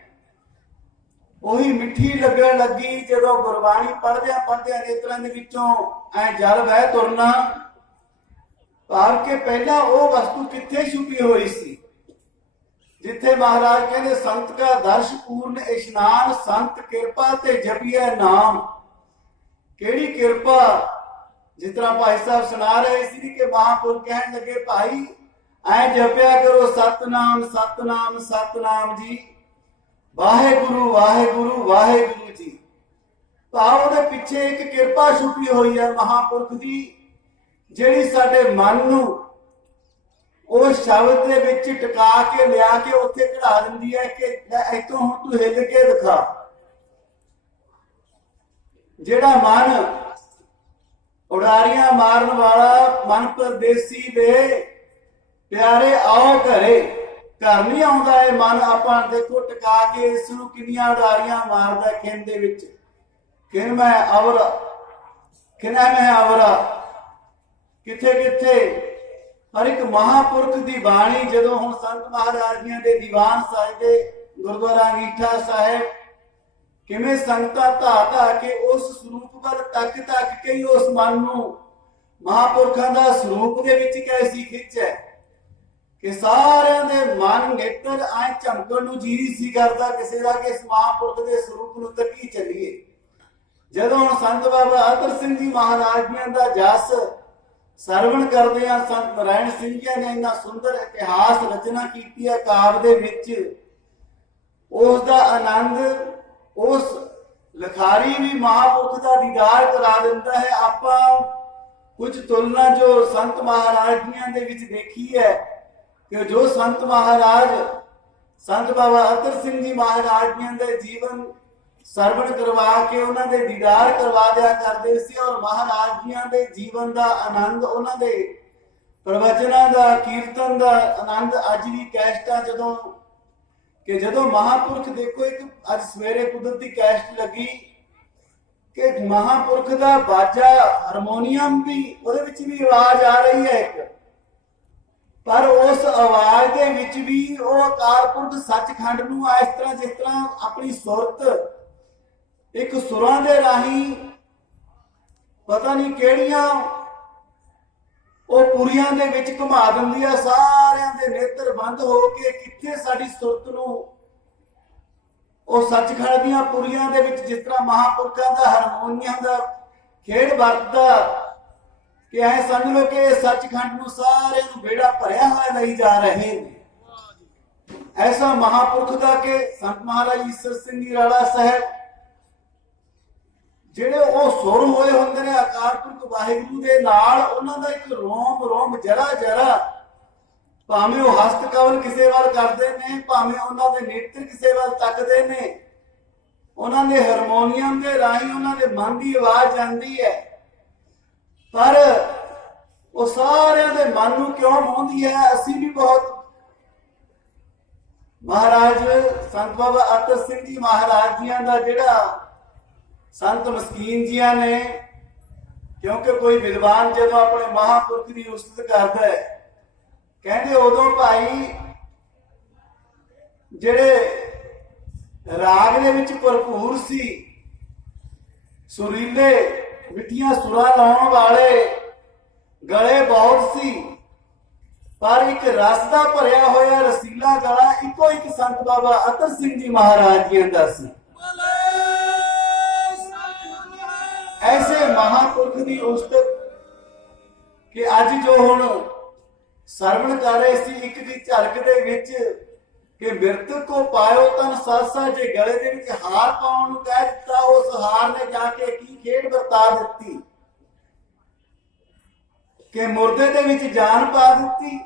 ਉਹੀ ਮਿੱਠੀ ਲੱਗਣ ਲੱਗੀ। ਜਦੋਂ ਗੁਰਬਾਣੀ ਪੜ੍ਹਦਿਆਂ ਨੇਤਰਾਂ ਦੇ ਵਿੱਚੋਂ ਐ ਜਲ ਵਹਿ ਤੁਰਨਾ, ਭਾਵ ਕਿ ਪਹਿਲਾਂ ਉਹ ਵਸਤੂ ਕਿੱਥੇ ਛੁਪੀ ਹੋਈ ਸੀ, ਜਿੱਥੇ ਮਹਾਰਾਜ ਕਹਿੰਦੇ ਸੰਤ ਕਾ ਦਰਸ਼ ਪੂਰਨ ਇਸ਼ਨਾਨ, ਸੰਤ ਕਿਰਪਾ ਤੇ ਜਪੀਐ ਨਾਮ। ਕਿਹੜੀ ਕਿਰਪਾ? ਜਿਸ ਤਰ੍ਹਾਂ ਭਾਈ ਸਾਹਿਬ ਸੁਣਾ ਰਹੇ ਸੀ ਕਿ ਮਹਾਂਪੁਰਖ ਕਹਿਣ ਲੱਗੇ, ਭਾਈ ਐ ਜਪਿਆ ਕਰੋ ਸਤਨਾਮ ਸਤਨਾਮ ਸਤਨਾਮ ਜੀ, ਵਾਹਿਗੁਰੂ ਵਾਹਿਗੁਰੂ ਵਾਹਿਗੁਰੂ ਜੀ। ਭਾਵ ਉਹਦੇ ਪਿੱਛੇ ਇੱਕ ਕਿਰਪਾ ਛੁਪੀ ਹੋਈ ਹੈ ਮਹਾਂਪੁਰਖ ਦੀ, ਜਿਹੜੀ ਸਾਡੇ ਮਨ ਨੂੰ ਉਹ ਸ਼ਬਦ ਦੇ ਵਿੱਚ ਟਿਕਾ ਕੇ ਲਿਆ ਕੇ ਉੱਥੇ ਖੜਾ ਦਿੰਦੀ ਹੈ ਕਿ ਇੱਥੋਂ ਹੁਣ ਤੂੰ ਹਿੱਲ ਕੇ ਦਿਖਾ। ਜਿਹੜਾ ਮਨ ਉਡਾਰੀਆਂ ਮਾਰਨ ਵਾਲਾ, ਮਨ ਪਰਦੇਸੀ ਵੇ ਪਿਆਰੇ ਆਓ ਘਰੇ, ਘਰ ਨਹੀਂ ਆਉਂਦਾ ਇਹ ਮਨ। ਆਪਾਂ ਦੇਖੋ ਟਿਕਾ ਕੇ ਇਸ ਨੂੰ ਕਿੰਨੀਆਂ ਉਡਾਰੀਆਂ ਮਾਰਦਾ ਖਿੰਨ ਦੇ ਵਿੱਚ, ਕਿਨ ਮੈਂ ਅਵਰਾ, ਕਿਨਾ ਮੈਂ ਅਵਰਾ, ਕਿੱਥੇ ਕਿੱਥੇ। ਹਰ ਇੱਕ ਮਹਾਪੁਰਖ ਦੀ ਬਾਣੀ ਜਦੋਂ ਹੁਣ ਸੰਤ ਮਹਾਰਾਜ ਜੀਆਂ ਦੇ ਦੀਵਾਨ ਸਾਹਿਬ ਦੇ ਗੁਰਦੁਆਰਾ ਅੰਗੀਠਾ ਸਾਹਿਬ ਕਿਵੇਂ ਸੰਗਤਾਂ ਧਾ ਕੇ ਉਸ ਸਰੂਪ ਵੱਲ ਤੱਕ ਕੇ ਹੀ ਉਸ ਮਨ ਨੂੰ ਮਹਾਪੁਰਖਾਂ ਦਾ ਸਰੂਪ ਦੇ ਵਿੱਚ ਕੈਸੀ ਖਿੱਚ ਹੈ ਕਿ ਸਾਰਿਆਂ ਦੇ ਮਨ ਨੇਤਰ ਐ ਝਮਕਣ ਨੂੰ ਜੀ ਸੀ ਕਰਦਾ ਕਿਸੇ ਦਾ ਕਿ ਇਸ ਮਹਾਪੁਰਖ ਦੇ ਸਰੂਪ ਨੂੰ ਤੱਕੀ ਚੱਲੀਏ। ਜਦੋਂ ਹੁਣ ਸੰਤ ਬਾਬਾ ਅਤਰ ਸਿੰਘ ਜੀ ਮਹਾਰਾਜ ਜੀਆਂ ਦਾ ਜਸ ਸਰਵਣ ਕਰਦੇ ਆ, ਸੰਤ ਨਾਰਾਇਣ ਸਿੰਘ ਜੀ ਨੇ ਇੰਨਾ ਸੁੰਦਰ ਇਤਿਹਾਸ ਰਚਨਾ ਕੀਤੀ ਹੈ ਕਾਵਿ ਦੇ ਵਿੱਚ, ਉਸ ਦਾ ਆਨੰਦ ਉਸ ਲਿਖਾਰੀ ਵੀ ਮਹਾਪੁਰਖ ਦਾ ਦੀਦਾਰ ਕਰਾ ਦਿੰਦਾ ਹੈ। ਆਪਾਂ ਕੁਝ ਤੁਲਨਾ ਜੋ ਸੰਤ ਮਹਾਰਾਜ ਜੀਆਂ ਦੇ ਵਿੱਚ ਦੇਖੀ ਹੈ ਕਿ ਜੋ ਸੰਤ ਮਹਾਰਾਜ ਸੰਤ ਬਾਬਾ ਅਤਰ ਸਿੰਘ ਜੀ ਮਹਾਰਾਜ ਜੀਆਂ ਦੇ ਜੀਵਨ ਸਰਵਣ ਕਰਵਾ ਕੇ ਉਹਨਾਂ ਦੇ ਦੀਦਾਰ ਕਰਵਾ ਦਿਆ ਕਰਦੇ ਸੀ, ਔਰ ਮਹਾਰਾਜ ਜੀਆਂ ਦੇ ਜੀਵਨ ਦਾ ਆਨੰਦ, ਉਹਨਾਂ ਦੇ ਪ੍ਰਵਚਨਾਂ ਦਾ, ਕੀਰਤਨ ਦਾ ਆਨੰਦ ਅੱਜ ਵੀ ਕੈਸਟਾਂ ਜਦੋਂ ਮਹਾਪੁਰਖ ਦੇਖੋ, ਇੱਕ ਅੱਜ ਸਵੇਰੇ ਕੁਦਰਤੀ ਕੈਸਟ ਲੱਗੀ ਕਿ ਮਹਾਪੁਰਖ ਦਾ ਬਾਜਾ ਹਾਰਮੋਨੀਅਮ ਵੀ ਉਹਦੇ ਵਿੱਚ ਵੀ ਆਵਾਜ਼ ਆ ਰਹੀ ਹੈ ਇੱਕ, ਪਰ ਉਸ ਆਵਾਜ਼ ਦੇ ਵਿੱਚ ਵੀ ਉਹ ਅਕਾਲ ਪੁਰਖ ਸੱਚਖੰਡ ਨੂੰ ਇਸ ਤਰ੍ਹਾਂ ਜਿਸ ਤਰ੍ਹਾਂ ਆਪਣੀ ਸੁਰਤ ਇੱਕ ਸੁਰਾਂ ਦੇ ਰਾਹੀਂ ਪਤਾ ਨਹੀਂ ਕਿਹੜੀਆਂ ਉਹ ਪੁਰੀਆਂ ਦੇ ਵਿੱਚ ਘੁਮਾ ਦਿੰਦੀ ਆ, ਸਾਰਿਆਂ ਦੇ ਨੇਤਰ ਬੰਦ ਹੋ ਕੇ ਕਿੱਥੇ ਸਾਡੀ ਸੁਰਤ ਨੂੰ ਉਹ ਸੱਚਖੰਡ ਦੀਆਂ ਪੁਰੀਆਂ ਦੇ ਵਿੱਚ ਜਿਸ ਤਰ੍ਹਾਂ ਮਹਾਪੁਰਖਾਂ ਦਾ ਹਾਰਮੋਨੀਅਮ ਦਾ ਖੇਡ ਵਰਤਦਾ ਕਿ ਐ ਸਮਝ ਲਓ ਕਿ ਇਹ ਸੱਚਖੰਡ ਨੂੰ ਸਾਰਿਆਂ ਨੂੰ ਬੇੜਾ ਭਰਿਆ ਹੋਇਆ ਲਈ ਜਾ ਰਹੇ ਨੇ। ਐਸਾ ਮਹਾਪੁਰਖ ਦਾ ਕਿ ਸੰਤ ਮਹਾਰਾਜ ਈਸਰ ਸਿੰਘ ਜੀ ਰਾੜਾ ਸਾਹਿਬ ਜਿਹੜੇ ਉਹ ਸੁਰ ਹੋਏ ਹੁੰਦੇ ਨੇ ਅਕਾਲ ਪੁਰਖ ਵਾਹਿਗੁਰੂ ਦੇ ਨਾਲ, ਉਹਨਾਂ ਦਾ ਇੱਕ ਰੋਮ ਜਰਾ ਭਾਵੇਂ ਉਹ ਹਸਤ ਕਵਲ ਕਿਸੇ ਵੱਲ ਕਰਦੇ ਨੇ, ਭਾਵੇਂ ਉਹਨਾਂ ਦੇ ਨੇਤਰ ਕਿਸੇ ਵੱਲ ਤੱਕਦੇ ਨੇ, ਉਹਨਾਂ ਦੇ ਹਾਰਮੋਨੀਅਮ ਦੇ ਰਾਹੀਂ ਉਹਨਾਂ ਦੇ ਮਨ ਦੀ ਆਵਾਜ਼ ਜਾਂਦੀ ਹੈ, ਪਰ ਉਹ ਸਾਰਿਆਂ ਦੇ ਮਨ ਨੂੰ ਕਿਉਂ ਮੋਹਦੀ ਹੈ? ਅਸੀਂ ਵੀ ਬਹੁਤ ਮਹਾਰਾਜ ਸੰਤ ਬਾਬਾ ਅਤਰ ਸਿੰਘ ਜੀ ਮਹਾਰਾਜ ਜੀਆਂ ਦਾ ਜਿਹੜਾ ਸੰਤ ਮਸਕੀਨ ਜੀਆਂ ਨੇ, ਕਿਉਂਕਿ ਕੋਈ ਵਿਦਵਾਨ ਜਦੋਂ ਆਪਣੇ ਮਹਾਂਪੁਰਖ ਦੀ ਉਸਤਤ ਕਰਦਾ ਹੈ, ਕਹਿੰਦੇ ਉਦੋਂ ਭਾਈ ਜਿਹੜੇ ਰਾਗ ਦੇ ਵਿੱਚ ਭਰਪੂਰ ਸੀ, ਸੁਰੀਲੇ ਮਿੱਠੀਆਂ ਸੁਰਾਂ ਲਾਉਣ ਵਾਲੇ ਗਲੇ ਬਹੁਤ ਸੀ, ਪਰ ਇੱਕ ਰਸ ਦਾ ਭਰਿਆ ਹੋਇਆ ਰਸੀਲਾ ਗਲਾ ਇੱਕੋ ਇੱਕ ਸੰਤ ਬਾਬਾ ਅਤਰ ਸਿੰਘ ਜੀ ਮਹਾਰਾਜ ਜੀ ਦਾ ਸੀ। ਐਸੇ ਮਹਾਂਪੁਰਖ ਦੀ ਉਸਤਤ ਕਿ ਅੱਜ ਜੋ ਹੁਣ ਸਰਵਣ ਕਰ ਰਹੇ ਸੀ ਇੱਕ ਦੀ ਝਲਕ ਦੇ ਵਿੱਚ ਕਿ ਮਿਰਤਕ ਕੋ ਪਾਇਓ ਤਨ ਸਾਸਾ, ਜੇ ਗਲੇ ਦੇ ਵਿੱਚ ਹਾਰ ਪਾਉਣ ਨੂੰ ਕਹਿ ਦਿੱਤਾ, ਉਸ ਹਾਰ ਨੇ ਜਾ ਕੇ ਕੀ ਖੇਡ ਵਰਤਾ ਦਿੱਤੀ ਕਿ ਮੁਰਦੇ ਦੇ ਵਿੱਚ ਜਾਨ ਪਾ ਦਿੱਤੀ।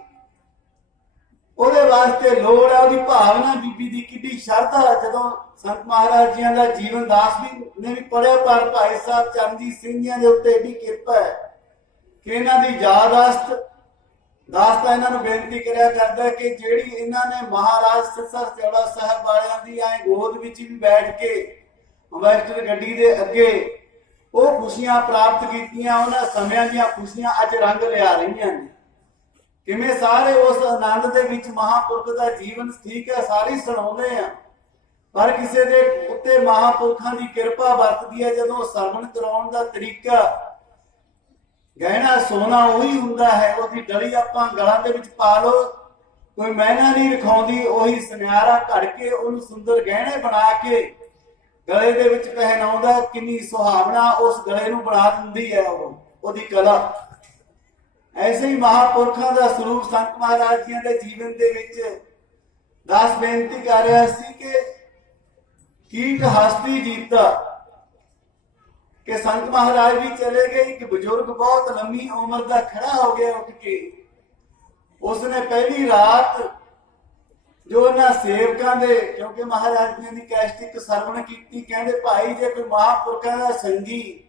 ਉਹਦੇ ਵਾਸਤੇ ਲੋੜ ਹੈ ਉਹਦੀ ਭਾਵਨਾ ਬੀਬੀ ਦੀ ਕਿੱਡੀ ਸ਼ਰਧਾ। ਜਦੋਂ ਸੰਤ ਮਹਾਰਾਜ ਜੀਆਂ ਦਾ ਜੀਵਨ ਦਾਸ ਵੀ ਨੇ ਵੀ ਪੜਿਆ, ਪਰ ਭਾਈ ਸਾਹਿਬ ਚਰਨਜੀਤ ਸਿੰਘ ਜੀ ਦੇ ਉੱਤੇ ਏਡੀ ਕਿਰਪਾ ਹੈ ਕਿ ਇਹਨਾਂ ਦੀ ਯਾਦਾਸ਼ਤ ਦਾਸਤਾ ਇਹਨਾਂ ਨੂੰ ਬੇਨਤੀ ਕਰਿਆ ਕਰਦਾ ਕਿ ਜਿਹੜੀ ਇਹਨਾਂ ਨੇ ਮਹਾਰਾਜ ਸਿਰਸਾ ਚੌੜਾ ਸਾਹਿਬ ਵਾਲਿਆਂ ਦੀ ਐ ਗੋਦ ਵਿੱਚ ਵੀ ਬੈਠ ਕੇ ਅੰਬੈਸਡਰ ਗੱਡੀ ਦੇ ਅੱਗੇ ਉਹ ਖੁਸ਼ੀਆਂ ਪ੍ਰਾਪਤ ਕੀਤੀਆਂ, ਉਹਨਾਂ ਸਮਿਆਂ ਦੀਆਂ ਖੁਸ਼ੀਆਂ ਅੱਜ ਰੰਗ ਲਿਆ ਰਹੀਆਂ ਨੇ। ਕਿਵੇਂ ਸਾਰੇ ਉਸ ਆਨੰਦ ਦੇ ਵਿੱਚ ਮਹਾਂਪੁਰਖ ਦਾ ਜੀਵਨ ਠੀਕ ਹੈ, ਸਾਰੇ ਸੁਣਾਉਂਦੇ ਆ, ਪਰ ਕਿਸੇ ਦੇ ਉੱਤੇ ਮਹਾਂਪੁਰਖਾਂ ਦੀ ਕਿਰਪਾ ਵਰਤਦੀ ਹੈ। ਜਦੋਂ ਸਰਵਣ ਕਰਾਉਣ ਦਾ ਤਰੀਕਾ ਗਹਿਣਾ ਸੋਨਾ ਉਹੀ ਹੁੰਦਾ ਹੈ, ਉਹਦੀ ਡਲੀ ਆਪਾਂ ਗਲਾਂ ਦੇ ਵਿੱਚ ਪਾ ਲਓ, ਕੋਈ ਮਹਿਨਾ ਨਹੀਂ ਰਖਾਉਂਦੀ, ਉਹੀ ਸੁਨਿਆਰਾ ਘੜ ਕੇ ਉਹਨੂੰ ਸੁੰਦਰ ਗਹਿਣੇ ਬਣਾ ਕੇ ਗਲੇ ਦੇ ਵਿੱਚ ਪਹਿਨਾਉਂਦਾ, ਕਿੰਨੀ ਸੁਹਾਵਣਾ ਉਸ ਗਲੇ ਨੂੰ ਬਣਾ ਦਿੰਦੀ ਹੈ ਉਹਦੀ ਕਲਾ। ਐਸੇ ਹੀ ਮਹਾਂਪੁਰਖਾਂ ਦਾ ਸਰੂਪ ਸੰਤ ਮਹਾਰਾਜ ਜੀਆਂ ਦੇ ਜੀਵਨ ਦੇ ਵਿੱਚ ਦਾਸ ਬੇਨਤੀ ਕਰ ਰਿਹਾ ਸੀ ਕਿ ਕੀਟ ਹਸਤੀ ਜੀਤਾ, ਕਿ ਸੰਤ ਮਹਾਰਾਜ ਵੀ ਚਲੇ ਗਏ। ਇੱਕ ਬਜ਼ੁਰਗ ਬਹੁਤ ਲੰਮੀ ਉਮਰ ਦਾ ਖੜਾ ਹੋ ਗਿਆ ਉੱਠ ਕੇ, ਉਸਨੇ ਪਹਿਲੀ ਰਾਤ ਜੋ ਉਹਨਾਂ ਸੇਵਕਾਂ ਦੇ, ਕਿਉਂਕਿ ਮਹਾਰਾਜ ਜੀ ਦੀ ਕੈਸਟਿਕ ਸਰਵਣ ਕੀਤੀ, ਕਹਿੰਦੇ ਭਾਈ ਜੇ ਕੋਈ ਮਹਾਂਪੁਰਖਾਂ ਦਾ ਸੰਗੀ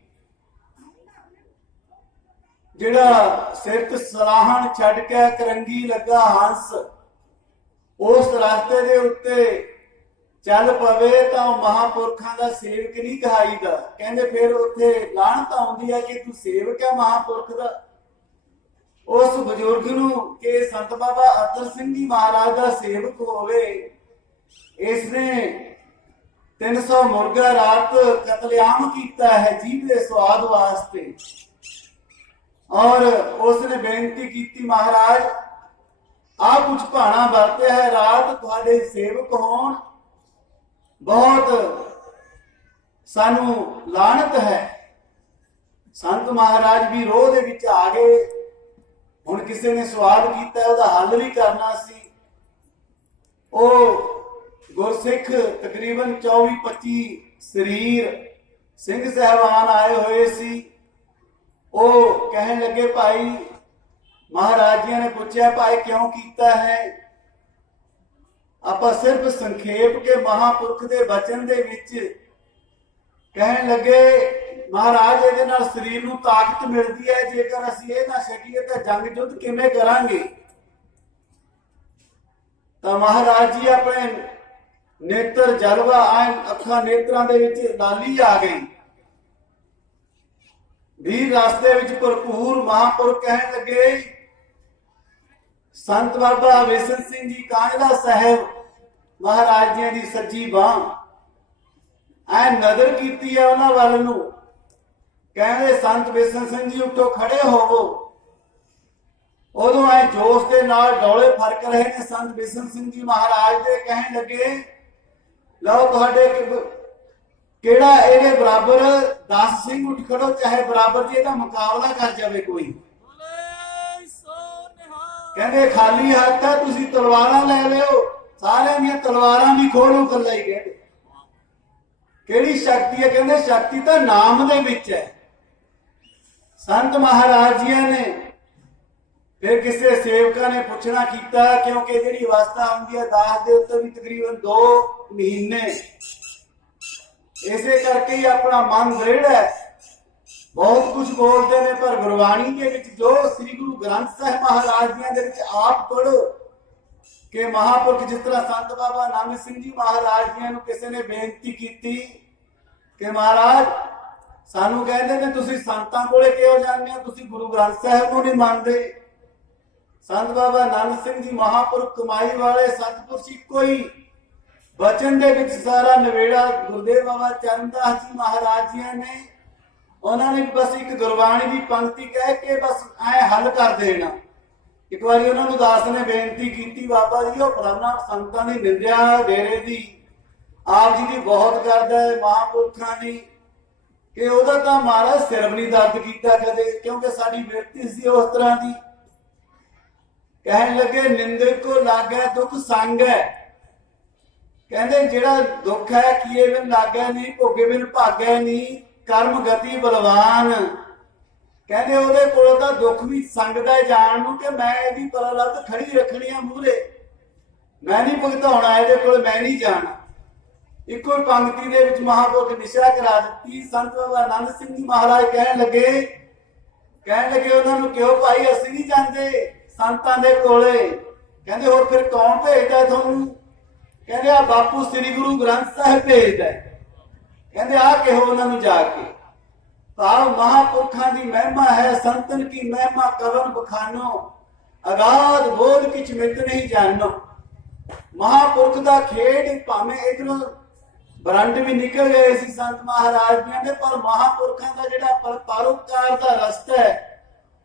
ਜਿਹੜਾ ਸਿਰ ਤੇ ਸਲਾਹਣ ਛੱਡ ਕੇ ਕਰੰਗੀ ਲੱਗਾ ਹੰਸ, ਉਸ ਰਸਤੇ ਦੇ ਉੱਤੇ ਚੱਲ ਪਵੇ ਤਾਂ ਉਹ ਮਹਾਂਪੁਰਖਾਂ ਦਾ ਸੇਵਕ ਨਹੀਂ ਕਹਾਈਦਾ। ਕਹਿੰਦੇ ਫਿਰ ਉੱਥੇ ਲਾਹਨਤ ਆਉਂਦੀ ਹੈ ਕਿ ਤੂੰ ਸੇਵਕ ਹੈ ਮਹਾਂਪੁਰਖ ਦਾ। ਉਸ ਬਜ਼ੁਰਗ ਨੂੰ ਕਿ ਸੰਤ ਬਾਬਾ ਅਤਰ ਸਿੰਘ ਜੀ ਮਹਾਰਾਜ ਦਾ ਸੇਵਕ ਹੋਵੇ, ਇਸਨੇ 300 ਮੁਰਗਾ ਰਾਤ ਕਤਲੇਆਮ ਕੀਤਾ ਹੈ ਜੀਭ ਦੇ ਸਵਾਦ ਵਾਸਤੇ। ਔਰ ਉਸਨੇ ਬੇਨਤੀ ਕੀਤੀ, ਮਹਾਰਾਜ ਆ ਕੁਝ ਭਾਣਾ ਵਰਤਿਆ ਹੈ, ਰਾਤ ਤੁਹਾਡੇ ਸੇਵਕ ਹੋਣ, ਬਹੁਤ ਸਾਨੂੰ ਲਾਹਨਤ ਹੈ। ਸੰਤ ਮਹਾਰਾਜ ਵੀ ਰੋਹ ਦੇ ਵਿੱਚ ਆ ਗਏ। ਹੁਣ ਕਿਸੇ ਨੇ ਸਵਾਲ ਕੀਤਾ, ਉਹਦਾ ਹੱਲ ਵੀ ਕਰਨਾ ਸੀ। ਉਹ ਗੁਰਸਿੱਖ ਤਕਰੀਬਨ 24-25 ਸਰੀਰ ਸਿੰਘ ਸਹਿਬਾਨ ਆਏ ਹੋਏ ਸੀ। ਉਹ ਕਹਿਣ ਲੱਗੇ, ਭਾਈ ਮਹਾਰਾਜ ਜੀ ਨੇ ਪੁੱਛਿਆ ਭਾਈ ਕਿਉਂ ਕੀਤਾ ਹੈ? ਆਪਾਂ ਸਿਰਫ ਸੰਖੇਪ ਕੇ ਮਹਾਂਪੁਰਖ ਦੇ ਬਚਨ ਦੇ ਵਿੱਚ ਕਹਿਣ ਲੱਗੇ, ਮਹਾਰਾਜ ਇਹਦੇ ਨਾਲ ਸਰੀਰ ਨੂੰ ਤਾਕਤ ਮਿਲਦੀ ਹੈ, ਜੇਕਰ ਅਸੀਂ ਇਹ ਨਾ ਛੱਡੀਏ ਤਾਂ ਜੰਗ ਯੁੱਧ ਕਿਵੇਂ ਕਰਾਂਗੇ? ਤਾਂ ਮਹਾਰਾਜ ਜੀ ਆਪਣੇ ਨੇਤਰ ਜਲਵਾ ਆਏ, ਅੱਖਾਂ ਨੇਤਰਾਂ ਦੇ ਵਿੱਚ ਲਾਲੀ ਆ ਗਈ। ਵੀਰ ਰਸਤੇ ਵਿੱਚ ਭਰਪੂਰ ਮਹਾਂਪੁਰਖ ਕਹਿਣ ਲੱਗੇ, ਸੰਤ ਬਾਬਾ ਵਿਸ਼ਨ ਸਿੰਘ ਜੀ ਕਾਂਝਲਾ ਸਾਹਿਬ ਮਹਾਰਾਜ ਜੀ ਦੀ ਸੱਜੀ ਬਾਹ ਐ ਨਜ਼ਰ ਕੀਤੀ ਹੈ ਉਹਨਾਂ ਵੱਲ ਨੂੰ। ਕਹਿੰਦੇ ਸੰਤ ਵਿਸ਼ਨ ਸਿੰਘ ਜੀ ਉੱਠੋ, ਖੜੇ ਹੋਵੋ। ਉਦੋਂ ਐ ਜੋਸ਼ ਦੇ ਨਾਲ ਡੋਲੇ ਫਰਕ ਰਹੇ ਨੇ ਸੰਤ ਵਿਸ਼ਨ ਸਿੰਘ ਜੀ ਮਹਾਰਾਜ ਦੇ। ਕਹਿਣ ਲੱਗੇ, ਲਓ ਤੁਹਾਡੇ ਕਿਹੜਾ ਇਹਦੇ ਬਰਾਬਰ 10 ਸਿੰਘ ਉੱਠ ਖੜੋ, ਚਾਹੇ ਬਰਾਬਰ ਜੀ ਇਹਦਾ ਮੁਕਾਬਲਾ ਕਰ ਜਾਵੇ ਕੋਈ। ਕਹਿੰਦੇ ਖਾਲੀ ਹੱਥ ਹੈ, ਤੁਸੀਂ ਤਲਵਾਰਾਂ ਲੈ ਲਿਓ, ਸਾਰਿਆਂ ਦੀਆਂ ਤਲਵਾਰਾਂ ਵੀ ਖੋਲੋ ਕੱਲਾ ਹੀ। ਕਹਿੰਦੇ ਕਿਹੜੀ ਸ਼ਕਤੀ ਹੈ? ਕਹਿੰਦੇ ਸ਼ਕਤੀ ਤਾਂ ਨਾਮ ਦੇ ਵਿੱਚ ਹੈ। ਸੰਤ ਮਹਾਰਾਜ ਜੀ ਨੇ फिर किसी सेवका ने पूछना किया, क्योंकि जी अवस्था आती है दास के उत्तर भी तकरीबन 2 महीने, इसे करके ही अपना मन दृढ़ है, बहुत कुछ बोलते हैं, पर गुरबाणी के विच जो श्री गुरु ग्रंथ साहिब महाराज जी दे विच आप पढ़ो कि महापुरख जिस तरह संत बाबा नानक सिंह जी महाराज जी ने किसी ने बेनती की कि महाराज सानू कहते ने तुसी संतां कोले क्यों जांदे हो, तुसी गुरु ग्रंथ साहिब नूं नहीं मानते। संत बाबा नानक सिंह जी महापुरख कमाई वाले सतपुरुष इक्को ही बचन दे विच सारा नवेड़ा गुरुदेव बाबा चरणदास जी महाराज जी ने उन्होंने बस एक गुरबाणी की पंक्ति कह के बस ऐ हल कर देना। एक बार उन्होंने दास ने बेनती की, बाबा जी फलाना संतां की निंदिया डेरे की आप जी की बहुत करता है महापुरखों की कि वह तो महाराज सिर भी नहीं दर्द किया कदे, क्योंकि साड़ी वृत्ति सी उस तरह की। कहन लगे निंदक को लागे दुख संग है, कहते जेड़ा दुख है किए बिन लागे नहीं, भोगे बिन भागे नहीं, कर्म गति बलवान। कहते ਉਹਦੇ ਕੋਲ ਤਾਂ दुख भी संगदा है जान नूं कि मैं ਇਹਦੀ ਪਰਲਤ खड़ी रखनी है मूहरे, मैं नहीं भुगताउणा ਇਹਦੇ ਕੋਲ, मैं नहीं जाना। इको पंक्ति दे विच महापुरख निशा करा दी। संत बाबा आनंद सिंह जी महाराज कहन लगे उन्होंने क्यों भाई असीं नहीं जाते संतां दे कोले। कहते होर फिर कौन भेजदा तुहानूं? कहते आ बापू श्री गुरु ग्रंथ साहिब भेजदा है। कहते आ कहो उन्होंने जाके, भाव महापुरखों की महिमा है, संतन की महिमा कवन बखानो, अगाध बोध किछ मित नहीं जानो। महापुरख का खेड भावें इधरों बरंड भी निकल गए सी संत महाराज जी, पर महापुरखों का जिहड़ा परोपकार का रस्ता है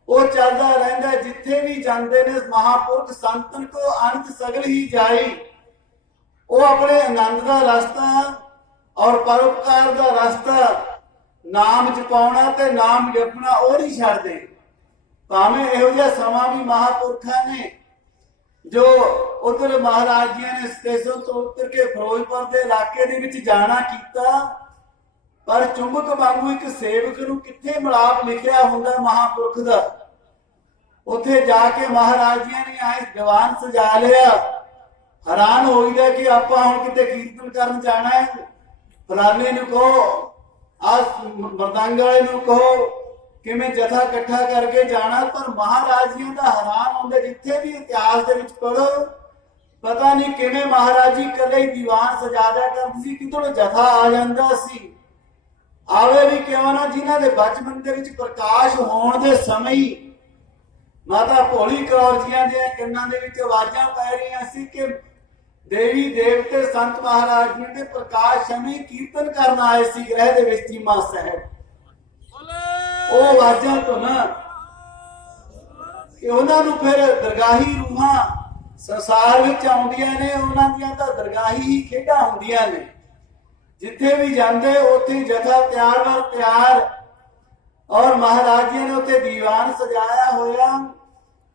वो चलता रहता है। जिथे भी जाते ने महापुरख संतन को अंत सगल ही जाए, वो अपने आनंद का रास्ता और परोपकार का रास्ता नाम जपाउणा ते नाम जपना वो नहीं छड्डदे। भावें इहो जिहा समा भी महापुरखों ने जो उधर महाराज जी ने स्टेशन तो उतर के फिरोजपुर के इलाके दे विच जाना कीता, पर चुंबक वांगू एक सेवक नूं किथे मिलाप लिखिया हुंदा महापुरख दा, उथे जाके महाराज जी ने आए दीवान सजा लिया। हैरान होईदा कि आपां हुण किते कीर्तन करन जाना है, फलाने नूं कहो, आ मरदंग वाले नूं कहो, किवें जथा इकट्ठा करके जाना। पर महाराज जी का हैरान होंगे, जिथे भी इतिहास दे विच पढ़ो पता नहीं किवें महाराज जी कले ही दीवान सजा दिया करते सी, कितों जथा आ जांदा सी। आवे भी क्यों ना, जिन्हां दे बचपन दे विच प्रकाश होण दे समय ही माता भोली कौर जियां दे कन्नां दे विच आवाज़ां पै रहीआं सी कि देवी देवते संत महाराज जी दे प्रकाश समय कीर्तन करन आए सी ग्रह दे विच चीमा साहिब। ਉਹ ਆਵਾਜ਼ਾਂ ਤੋਂ ਨਾ ਕਿ ਉਹਨਾਂ ਨੂੰ ਫਿਰ ਦਰਗਾਹੀ ਰੂਹਾਂ ਸੰਸਾਰ ਵਿੱਚ ਆਉਂਦੀਆਂ ਨੇ, ਉਹਨਾਂ ਦੀਆਂ ਤਾਂ ਦਰਗਾਹੀ ਹੀ ਖੇਡਾਂ ਹੁੰਦੀਆਂ ਨੇ। ਜਿੱਥੇ ਵੀ ਜਾਂਦੇ ਉੱਥੇ ਜਥਾ ਤਿਆਰ ਵਰ ਤਿਆਰ, ਔਰ ਮਹਾਰਾਜ ਜੀ ਨੇ ਉੱਥੇ ਦੀਵਾਨ ਸਜਾਇਆ ਹੋਇਆ।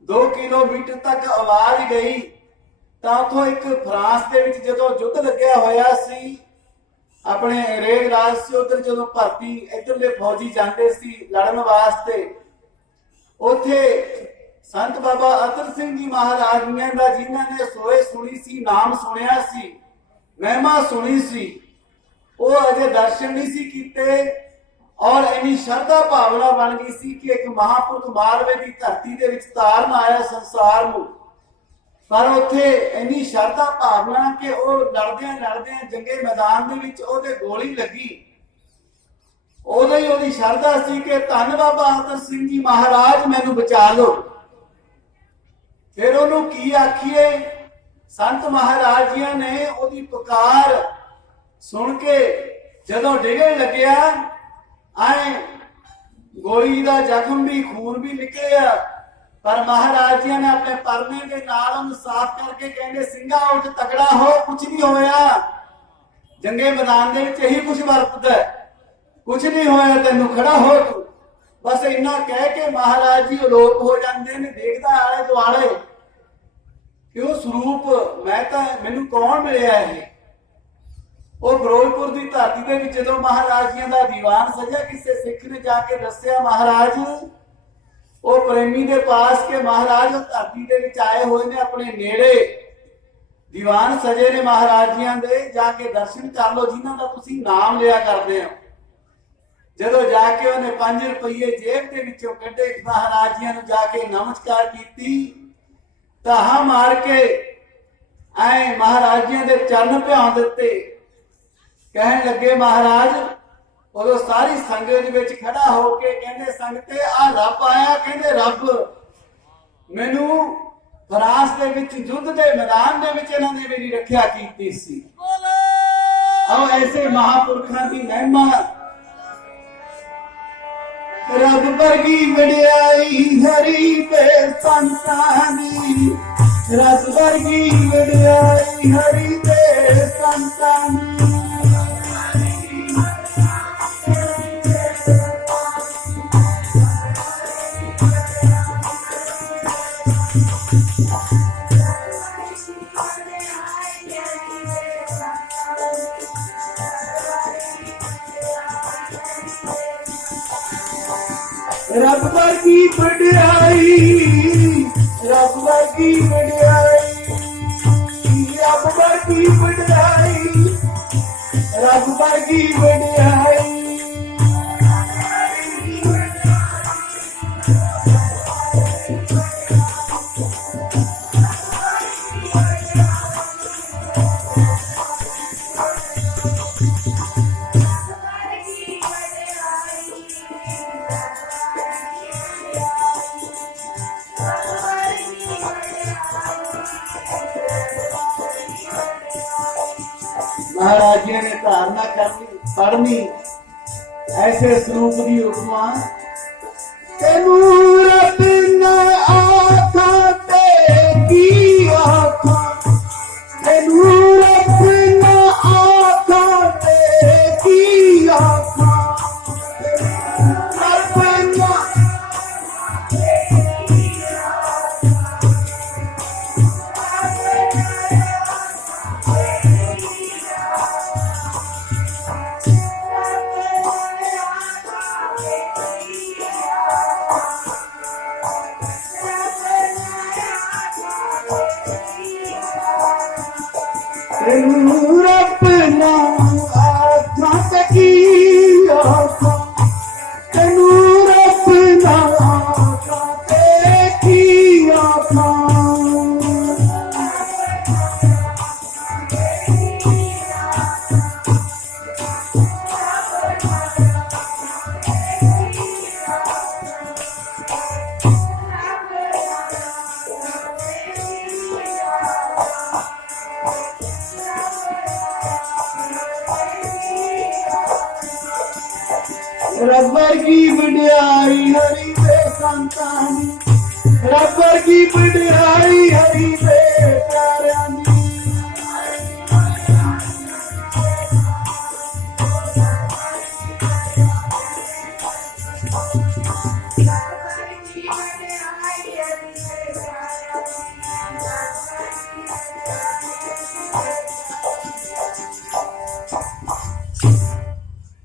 2 ਕਿਲੋਮੀਟਰ ਤੱਕ ਆਵਾਜ਼ ਗਈ ਤਾਂ ਉੱਥੋਂ ਇੱਕ ਫਰਾਂਸ ਦੇ ਵਿੱਚ ਜਦੋਂ ਯੁੱਧ ਲੱਗਿਆ ਹੋਇਆ ਸੀ, अपने रेग राज से उधर जो भर्ती इधरले फौजी जाते सी लड़न वास्ते, उथे संत बाबा अतर सिंह जी महाराज का जिन्होंने सोए सुनी सी, नाम सुनिया सी, महिमा सुनी सी, वो अजे दर्शन नहीं सी कीते। और इन्नी श्रद्धा भावना बन गई सी कि एक महापुरख मालवे की धरती के विच तारन आया संसार नूं, पर उत्थे इन्नी श्रद्धा भावना कि वो लड़दे जंगे मैदान दे विच ओहदे गोली लगी। उदों ही ओहदी श्रद्धा सी कि धन बाबा अतर सिंह जी महाराज मैनू बचा लो। फिर ओनू की आखिए, संत महाराज जी ने ओहदी पुकार सुन के जदों डिगण लग्या, आए गोली दा जख्म भी खून भी निकलिया, पर महाराज जी ने अपने परने के नाल साफ करके कहते सिंघा उठ तगड़ा हो, कुछ नहीं होया। जंगे मैदान दे विच यही कुछ वरतदा, कुछ नहीं होया, तेनू खड़ा हो तू। बस इन्ना कह के महाराज जी अलोप हो जाते हैं। देखदा आले दुआले कि वो स्वरूप मैं तो मैनू कौन मिलिया है। वो फिरोजपुर की धरती के विच जदों महाराज जी का दीवान सजा, किसी सिख ने जाके दस्सिया महाराज ਉਹ ਪ੍ਰੇਮੀ ਦੇ ਪਾਸ ਕੇ ਮਹਾਰਾਜ ਧਰਤੀ ਦੇ ਵਿੱਚ ਆਏ ਹੋਏ ਨੇ, ਆਪਣੇ ਨੇੜੇ ਦੀਵਾਨ ਸਜੇ ਨੇ ਮਹਾਰਾਜ ਜੀਆਂ ਦੇ, ਜਾ ਕੇ ਦਰਸ਼ਨ ਕਰ ਲਓ ਜਿਨ੍ਹਾਂ ਦਾ ਤੁਸੀਂ ਨਾਮ ਲਿਆ ਕਰਦੇ ਹੋ। ਜਦੋਂ ਜਾ ਕੇ ਉਹਨੇ 5 ਰੁਪਏ ਜੇਬ ਦੇ ਵਿੱਚੋਂ ਕੱਢੇ, ਮਹਾਰਾਜ ਜੀਆਂ ਨੂੰ ਜਾ ਕੇ ਨਮਸਕਾਰ ਕੀਤੀ, ਤਾਹਾ ਮਾਰ ਕੇ ਐ ਮਹਾਰਾਜ ਜੀਆਂ ਦੇ ਚਰਨ ਭਿਉਂ ਦਿੱਤੇ। ਕਹਿਣ ਲੱਗੇ ਮਹਾਰਾਜ, ਉਦੋਂ ਸਾਰੀ ਸੰਗਤ ਵਿੱਚ ਖੜਾ ਹੋ ਕੇ ਕਹਿੰਦੇ, ਸੰਗਤੇ ਆ ਰੱਬ ਆਇਆ। ਕਹਿੰਦੇ ਰੱਬ ਮੈਨੂੰ ਫਰਾਂਸ ਦੇ ਵਿੱਚ ਯੁੱਧ ਦੇ ਮੈਦਾਨ ਦੇ ਵਿੱਚ ਇਹਨਾਂ ਨੇ ਮੇਰੀ ਰੱਖਿਆ ਕੀਤੀ ਸੀ। ਆਓ ਐਸੇ ਮਹਾਪੁਰਖਾਂ ਦੀ ਮਹਿਮਾ, ਰੱਬ ਵਰਗੀ ਵਡਿਆਈ ਹਰੀ ਤੇ ਸੰਤਾਂ ਦੀ, ਰੱਬ ਵਰਗੀ ਵਡਿਆਈ ਹਰੀ ਤੇ ਸੰਤਾਂ ਦੀ। ਰੱਬ ਵਰਗੀ ਵਡਿਆਈ, ਰੱਬ ਵਰਗੀ ਵਡਿਆਈ, ਰੱਬ ਵਰਗੀ ਵਡਿਆਈ, ਰੱਬ ਵਰਗੀ ਵਡਿਆਈ। महाराज जी ने धारणा करनी पढ़नी ऐसे स्वरूप की उपमा, तेनू रब न आखा ते की आखा, तेनू रब न आखा ते की आखा, रब न तेनू रब न आखा ते की आखा, तेनू रब न आखा ते की आखा। रब वर्गी वडियाई हरि दे संतां दी, रब वर्गी वडियाई हरि दे प्यारिਆਂ ਦੀ।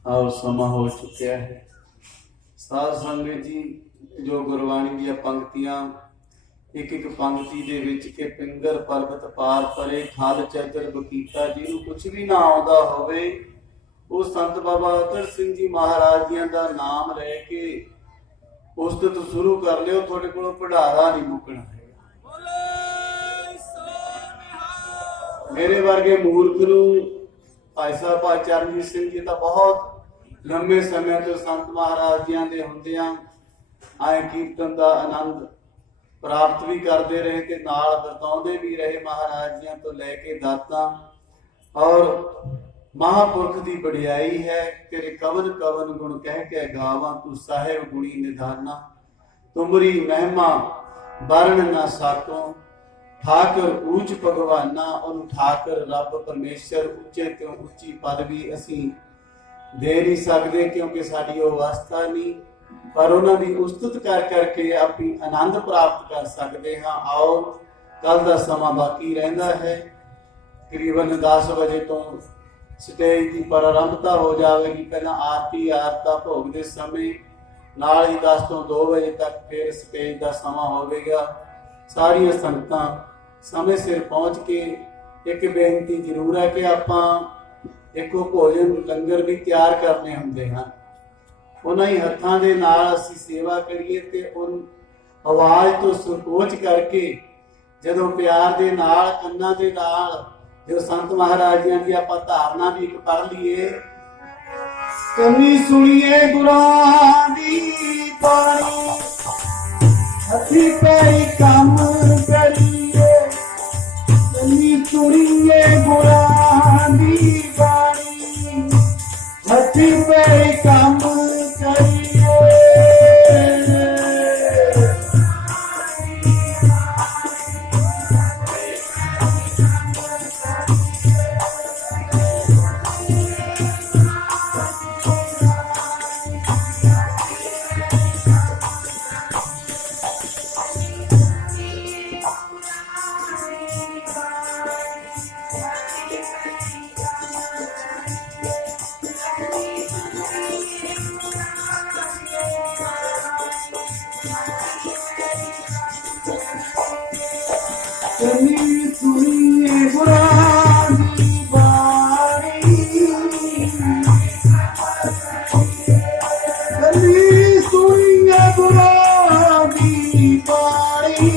और समा हो चुका है। साध संगत जी, जो गुरबाणी दी पंक्तियां एक एक पंक्ति दे विच के पिंगर पर्वत पार परे खाल चैतर बकीता, जिन्हों कुछ भी ना आउंदा होवे वो संत बाबा अतर सिंह जी महाराज जी दा नाम ले के उस तो शुरू कर लियो, थोड़े कोलों भंडारा नहीं मुकना है। मेरे वर्गे मूर्ख नूं भाई साहब भाई चरणजीत सिंह जी तो बहुत लंबे समय तो संत महाराज जी दे हुंदियां आए कीर्तन का आनंद प्राप्त भी करते रहे ते नाल वरताउंदे भी रहे महाराज जी तो लैके दातां। और महापुरख की वडियाई है, तेरे कवन कवन गुण कह के गावां, तू साहिब गुणी निधाना, तुमरी महिमा वर्ण ना साकों, ठाकर ऊंच भगवाना। और ठाकर रब परमेश्वर उच्चे तो उच्ची पदवी असी दे नहीं सकते क्योंकि साड़ी वो अवस्था नहीं, पर उन्होंने उस्तुत कर करके अपनी आनंद प्राप्त कर सकते हाँ। आओ कल का समा बाकी रहिंदा है, तकरीबन 10 बजे तो स्टेज की प्रारंभता हो जाएगी। पहला आरती आरता भोग के समय ਨਾਲ ਹੀ 10 ਤੋਂ 2 ਵਜੇ ਤੱਕ ਫਿਰ ਸਟੇਜ ਦਾ ਸਮਾਂ ਹੋਵੇਗਾ। ਸਾਰੀਆਂ ਸੰਗਤਾਂ ਸਮੇਂ ਸਿਰ ਪਹੁੰਚ ਕੇ, ਇੱਕ ਬੇਨਤੀ ਜ਼ਰੂਰ ਹੈ ਕਿ ਆਪਾਂ ਇੱਕੋ ਭੋਜਨ ਲੰਗਰ ਵੀ ਤਿਆਰ ਕਰਨੇ ਹੁੰਦੇ ਹਨ, ਉਹਨਾਂ ਹੀ ਹੱਥਾਂ ਦੇ ਨਾਲ ਅਸੀਂ ਸੇਵਾ ਕਰੀਏ ਤੇ ਆਵਾਜ਼ ਤੋਂ ਸੰਕੋਚ ਕਰਕੇ ਜਦੋਂ ਪਿਆਰ ਦੇ ਨਾਲ, ਕੰਨਾਂ ਦੇ ਨਾਲ ਜੋ ਸੰਤ ਮਹਾਰਾਜਿਆਂ ਦੀ ਆਪਾਂ ਧਾਰਨਾ ਵੀ ਇੱਕ ਪੜ੍ਹ ਲਈਏ। ਕੰਨੀ ਸੁਣੀਏ ਗੁਰਾਂ ਦੀ ਬਾਣੀ, ਹੱਥੀਂ ਪੈਰੀਂ ਕੰਮ ਕਰੀਏ। ਕੰਨੀ ਸੁਣੀਏ ਗੁਰਾਂ ਦੀ ਬਾਣੀ, ਹੱਥੀਂ ਪੈਰੀਂ ਕੰਮ ਕਰੀਏ। ਕੰਨੀ ਸੁਣੀਏ ਗੁਰਾਂ ਦੀ ਬਾਣੀ, ਕੰਨੀ ਸੁਣੀਏ ਗੁਰਾਂ ਦੀ ਬਾਣੀ।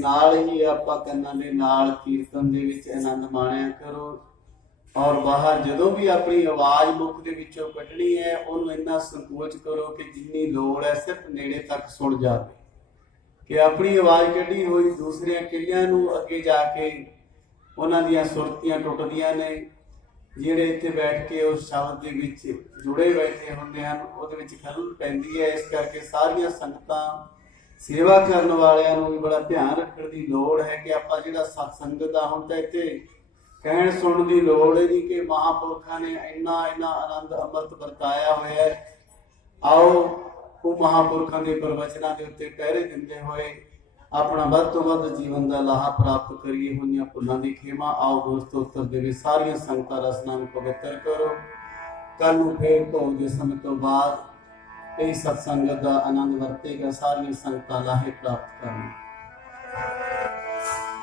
ਨਾਲ ਹੀ ਆਪਾਂ ਕੰਨਾਂ ਦੇ ਨਾਲ ਕੀਰਤਨ ਦੇ ਵਿੱਚ ਆਨੰਦ ਮਾਣਿਆ ਕਰੋ। ਔਰ ਬਾਹਰ ਜਦੋਂ ਵੀ ਆਪਣੀ ਆਵਾਜ਼ ਮੁੱਖ ਦੇ ਵਿੱਚੋਂ ਕੱਢਣੀ ਹੈ, ਉਹਨੂੰ ਇੰਨਾ ਸੰਕੋਚ ਕਰੋ ਕਿ ਜਿੰਨੀ ਲੋੜ ਹੈ ਸਿਰਫ ਨੇੜੇ ਤੱਕ ਸੁਣ ਜਾਵੇ, ਕਿ ਆਪਣੀ ਆਵਾਜ਼ ਕੱਢੀ ਹੋਈ ਦੂਸਰੀਆਂ ਕਿਰਿਆ ਨੂੰ ਅੱਗੇ ਜਾ ਕੇ ਉਹਨਾਂ ਦੀਆਂ ਸੁਰਤੀਆਂ ਟੁੱਟਦੀਆਂ ਨੇ। ਜਿਹੜੇ ਇੱਥੇ ਬੈਠ ਕੇ ਉਸ ਸ਼ਬਦ ਦੇ ਵਿੱਚ ਜੁੜੇ ਬੈਠੇ ਹੁੰਦੇ ਹਨ, ਉਹਦੇ ਵਿੱਚ ਖਲਲ ਪੈਂਦੀ ਹੈ। ਇਸ ਕਰਕੇ ਸਾਰੀਆਂ ਸੰਗਤਾਂ, ਸੇਵਾ ਕਰਨ ਵਾਲਿਆਂ ਨੂੰ ਵੀ ਬੜਾ ਧਿਆਨ ਰੱਖਣ ਦੀ ਲੋੜ ਹੈ ਕਿ ਆਪਾਂ ਜਿਹੜਾ ਸਤਸੰਗਤ ਦਾ, ਹੁਣ ਤਾਂ ਇੱਥੇ ਕਹਿਣ ਸੁਣਨ ਦੀ ਲੋੜ ਹੈ ਕਿ ਮਹਾਂਪੁਰਖਾਂ ਨੇ ਇੰਨਾ ਆਨੰਦ ਅੰਮ੍ਰਿਤ ਵਰਤਾਇਆ ਹੋਇਆ ਹੈ। ਆਓ ਉਹ ਮਹਾਂਪੁਰਖਾਂ ਦੇ ਪ੍ਰਵਚਨਾਂ ਦੇ ਉੱਤੇ ਪਹਿਰੇ ਦਿੰਦੇ ਹੋਏ ਆਪਣਾ ਵੱਧ ਤੋਂ ਵੱਧ ਜੀਵਨ ਦਾ ਲਾਹਾ ਪ੍ਰਾਪਤ ਕਰੀਏ। ਹੋਈਆਂ ਭੁੱਲਾਂ ਦੀ ਖੇਮਾ ਆਓ ਦੋਸਤੋ ਉੱਤਰ ਦੇ ਵਿੱਚ ਸਾਰੀਆਂ ਸੰਗਤਾਂ ਰਸਨਾ ਨੂੰ ਪਵਿੱਤਰ ਕਰੋ। ਕੱਲ ਨੂੰ ਫੇਰ ਭੋਗ ਦੇ ਸਮੇਂ ਤੋਂ ਬਾਅਦ ਇਹ ਸਤਸੰਗਤ ਦਾ ਆਨੰਦ ਵਰਤੇਗਾ, ਸਾਰੀਆਂ ਸੰਗਤਾਂ ਲਾਹੇ ਪ੍ਰਾਪਤ ਕਰਨ।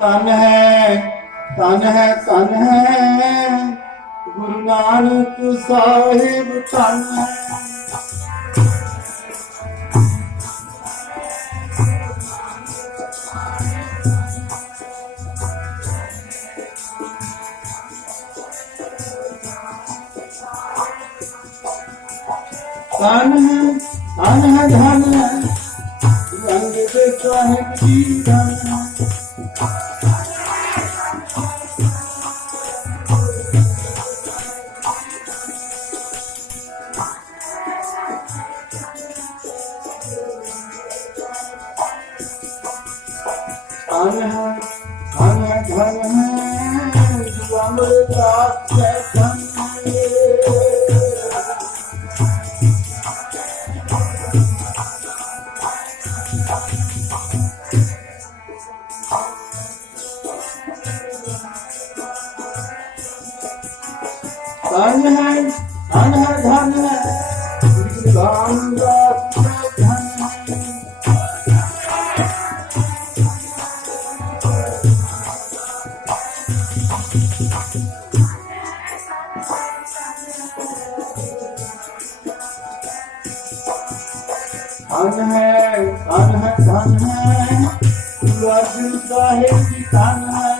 ਧਨ ਹੈ, ਧਨ ਹੈ, ਧਨ ਹੈ ਗੁਰੂ ਨਾਨਕ ਸਾਹਿਬ, ਧਨ ਹੈ। धन है, धन है, धन है रंग दे साहिब जी, धन है। धन है, धन है, धन है जो अमरदास है, धन है। धन है, धन है, धन है रामदास धन है। धन है, धन है, धन है अर्जुन साहिब जी, धन है।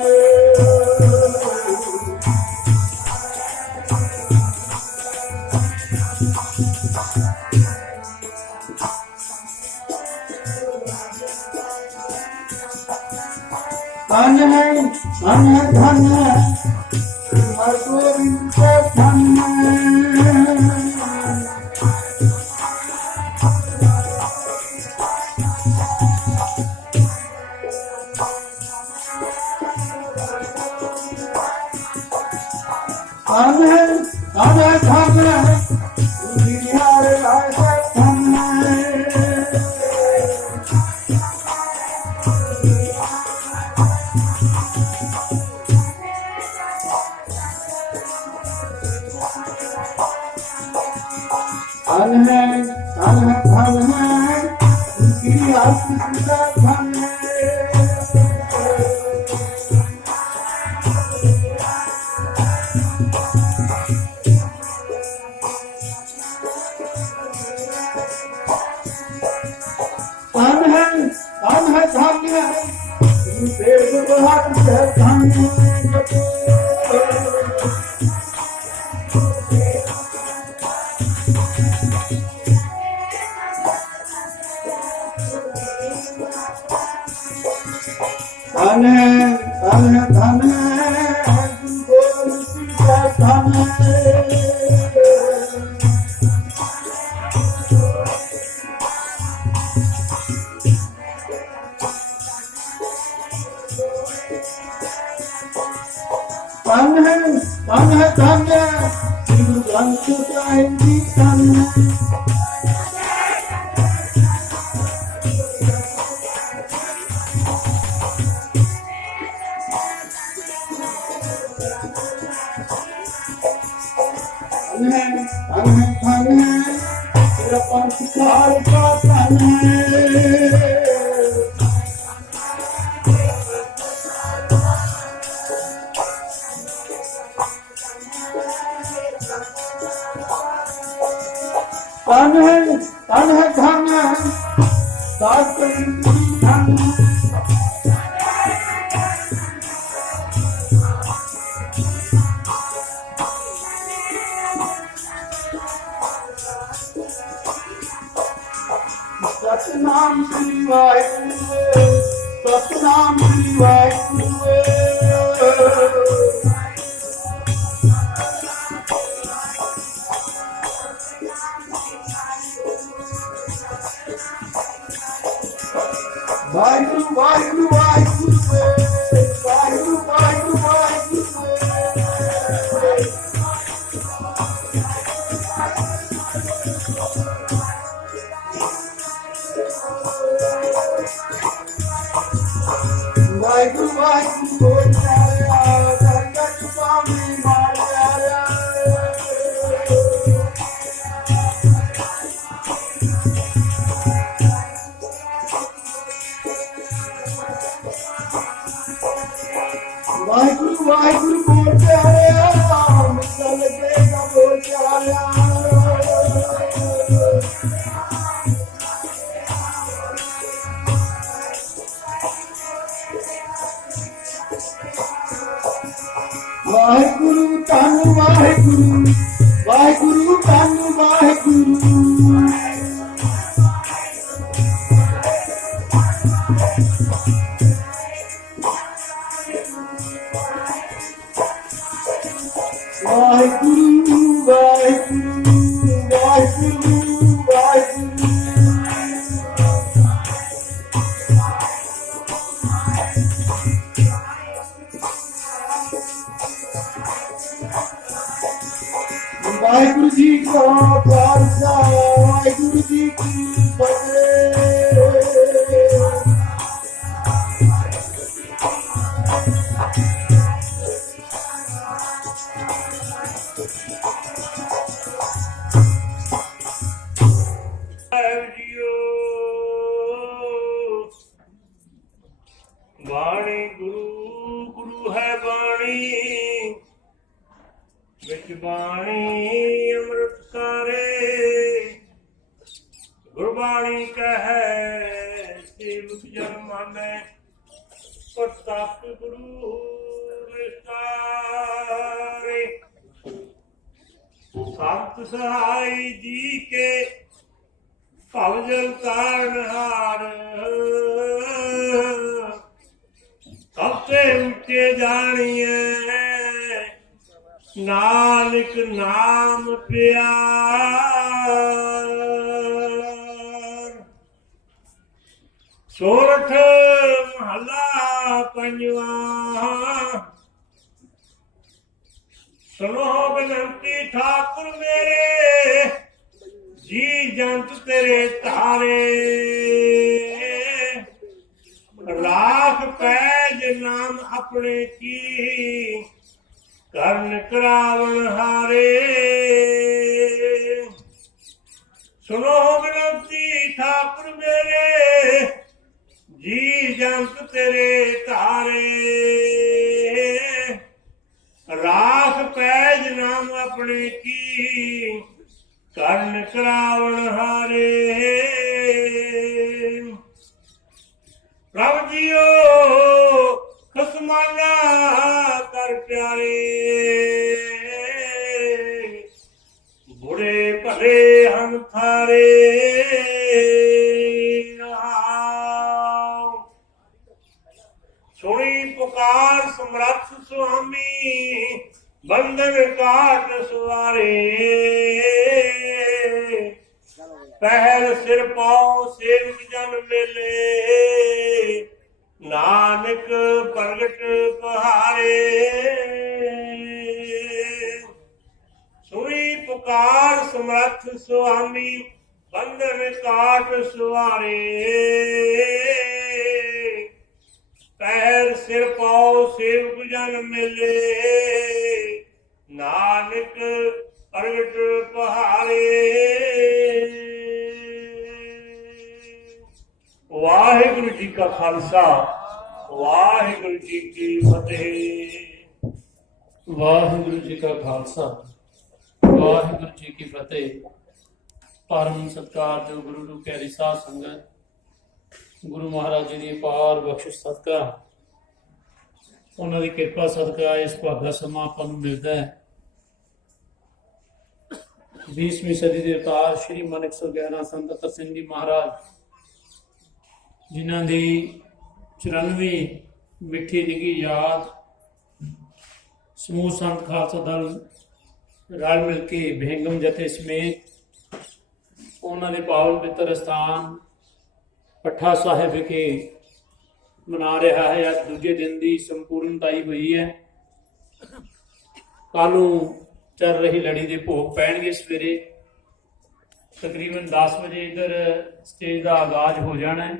धन है, धन है, धन है हरगोविंद धन है। धन है, ਧਨ ਹੈ ਧਨ ਹੈ ਧਨ ਹੈ ਦੁਨੀਆਰ ਆਇਆ ਧਨ ਹੈ धन है धन है धन है उनकी आशीष का धन है धन है धन है धन है उनसे बहुत धन है धन है धन है धन है गुरु सीता धन है धन है धन है धन है गुरु ग्रंथ साहिब जी धन है धन है तेरा पंच काल का धन है धन है धन है धन है दास धन सतनाम श्री वाहिगुरु सतनाम श्री वाहिगुरु वाहिगुरु वाहिगुरु वाहिगुरु वाहिगुरु वाहिगुरु वाहिगुरु वाहिगुरु वाहिगुरु बोल आया दरगाह छुपा में मार आया वाहिगुरु वाहिगुरु बोल आया मिसल लगेगा बोल आया वाहिगुरु धन वाहिगुरु वाहिगुरु धन वाहिगुरु वाहिगुरु वाहिगुरु वाहिगुरु वाहिगुरु वाहिगुरु जी का खालसा वाहिगुरु जी की फतेह बाणी गुरु गुरु है बाणी विच बाणी अमृत सारे गुरबाणी कहे सेवक जन माने प्रताप गुरु निस्तारे संत सहाय जी के भवजल तारणहार सबसे ऊंचे जानिए नानक नाम प्यार सोरठ महला पंजवा ਸੁਣੋ ਬੇਨਤੀ ਠਾਕੁਰ ਮੇਰੇ, ਜੀ ਜੰਤ ਤੇਰੇ ਧਾਰੇ, ਰਾਖ ਪੈਜ ਨਾਮ ਆਪਣੇ ਕੀ, ਕਰਨ ਕਰਾਵਣ ਹਾਰੇ। ਸੁਣੋ ਬੇਨਤੀ ਠਾਕੁਰ ਮੇਰੇ, ਜੀ ਜੰਤ ਤੇਰੇ ਧਾਰੇ, ਰਾਖ ਪੈਜ ਨਾਮ ਆਪਣੇ ਕੀ, ਕਰਨ ਕਰਾਵਣ ਹਾਰੇ। ਪ੍ਰਭ ਜੀਓ ਖਸਮਾਨਾ ਕਰ ਪਿਆਰੇ, ਬੁੜੇ ਭਲੇ ਹਨ ਥਾਰੇ। ਸੁਣੀ ਪੁਕਾਰ ਸਮਰੱਥ ਸੁਆਮੀ, ਬੰਧਨ ਕਾਟ ਸਵਾਰੇ। ਪਹਿਲ ਸਿਰ ਪਾਉ ਸੇਵਕ ਜਨ ਮੇਲੇ, ਨਾਨਕ ਪ੍ਰਗਟ ਪਹਾਰੇ। ਸੁਣੀ ਪੁਕਾਰ ਸਮਰੱਥ ਸੁਆਮੀ, ਬੰਧਨ ਕਾਟ ਸਵਾਰੇ। ਪਹਿਲ ਸਿਰ ਪਾਉ ਸੇਵਕ ਜਨ ਮੇਲੇ, ਨਾਨਕ ਪ੍ਰਗਟ ਪਹਾਰੇ। ਵਾਹਿਗੁਰੂ ਜੀ ਕਾ ਖਾਲਸਾ, ਵਾਹਿਗੁਰੂ ਜੀ ਕੀ ਫਤਿਹ। ਵਾਹਿਗੁਰੂ ਜੀ ਕਾ ਖਾਲਸਾ, ਵਾਹਿਗੁਰੂ ਜੀ ਕੀ ਫਤਿਹ। ਪਰਮ ਸਤਿਕਾਰਯੋਗ ਗੁਰੂ ਨੂੰ ਪਿਆਰੀ ਸਾਧ ਸੰਗਤ, ਗੁਰੂ ਮਹਾਰਾਜ ਜੀ ਦੀ ਅਪਾਰ ਬਖਸ਼ਿਸ਼ ਸਦਕਾ, ਉਹਨਾਂ ਦੀ ਕਿਰਪਾ ਸਦਕਾ ਇਸ ਭਾਗਾ ਸਮਾਂ ਆਪਾਂ ਨੂੰ ਮਿਲਦਾ ਹੈ। 20ਵੀਂ ਸਦੀ ਦੇ ਅਵਤਾਰ ਸ਼੍ਰੀ ਮਨ 111 ਸੰਤ ਅਤਰ ਸਿੰਘ ਜੀ ਮਹਾਰਾਜ, ਜਿਨ੍ਹਾਂ ਦੀ 94ਵੀਂ ਮਿੱਠੀ ਨਿੱਘੀ ਯਾਦ ਸਮੂਹ ਸੰਤ ਖਾਲਸਾ ਦਲ ਰਲ ਮਿਲ ਕੇ ਬਹਿੰਗਮ ਜਥੇ ਸਮੇਤ ਉਹਨਾਂ ਦੇ ਪਾਵਨ ਪਵਿੱਤਰ ਸਥਾਨ ਪੱਠਾ ਸਾਹਿਬ ਵਿਖੇ ਮਨਾ ਰਿਹਾ ਹੈ। ਅੱਜ ਦੂਜੇ ਦਿਨ ਦੀ ਸੰਪੂਰਨਤਾਈ ਹੋਈ ਹੈ। ਕੱਲ੍ਹ ਨੂੰ ਚੱਲ ਰਹੀ ਲੜੀ ਦੇ ਭੋਗ ਪੈਣਗੇ। ਸਵੇਰੇ ਤਕਰੀਬਨ 10 ਵਜੇ ਇੱਧਰ ਸਟੇਜ ਦਾ ਆਗਾਜ਼ ਹੋ ਜਾਣਾ ਹੈ।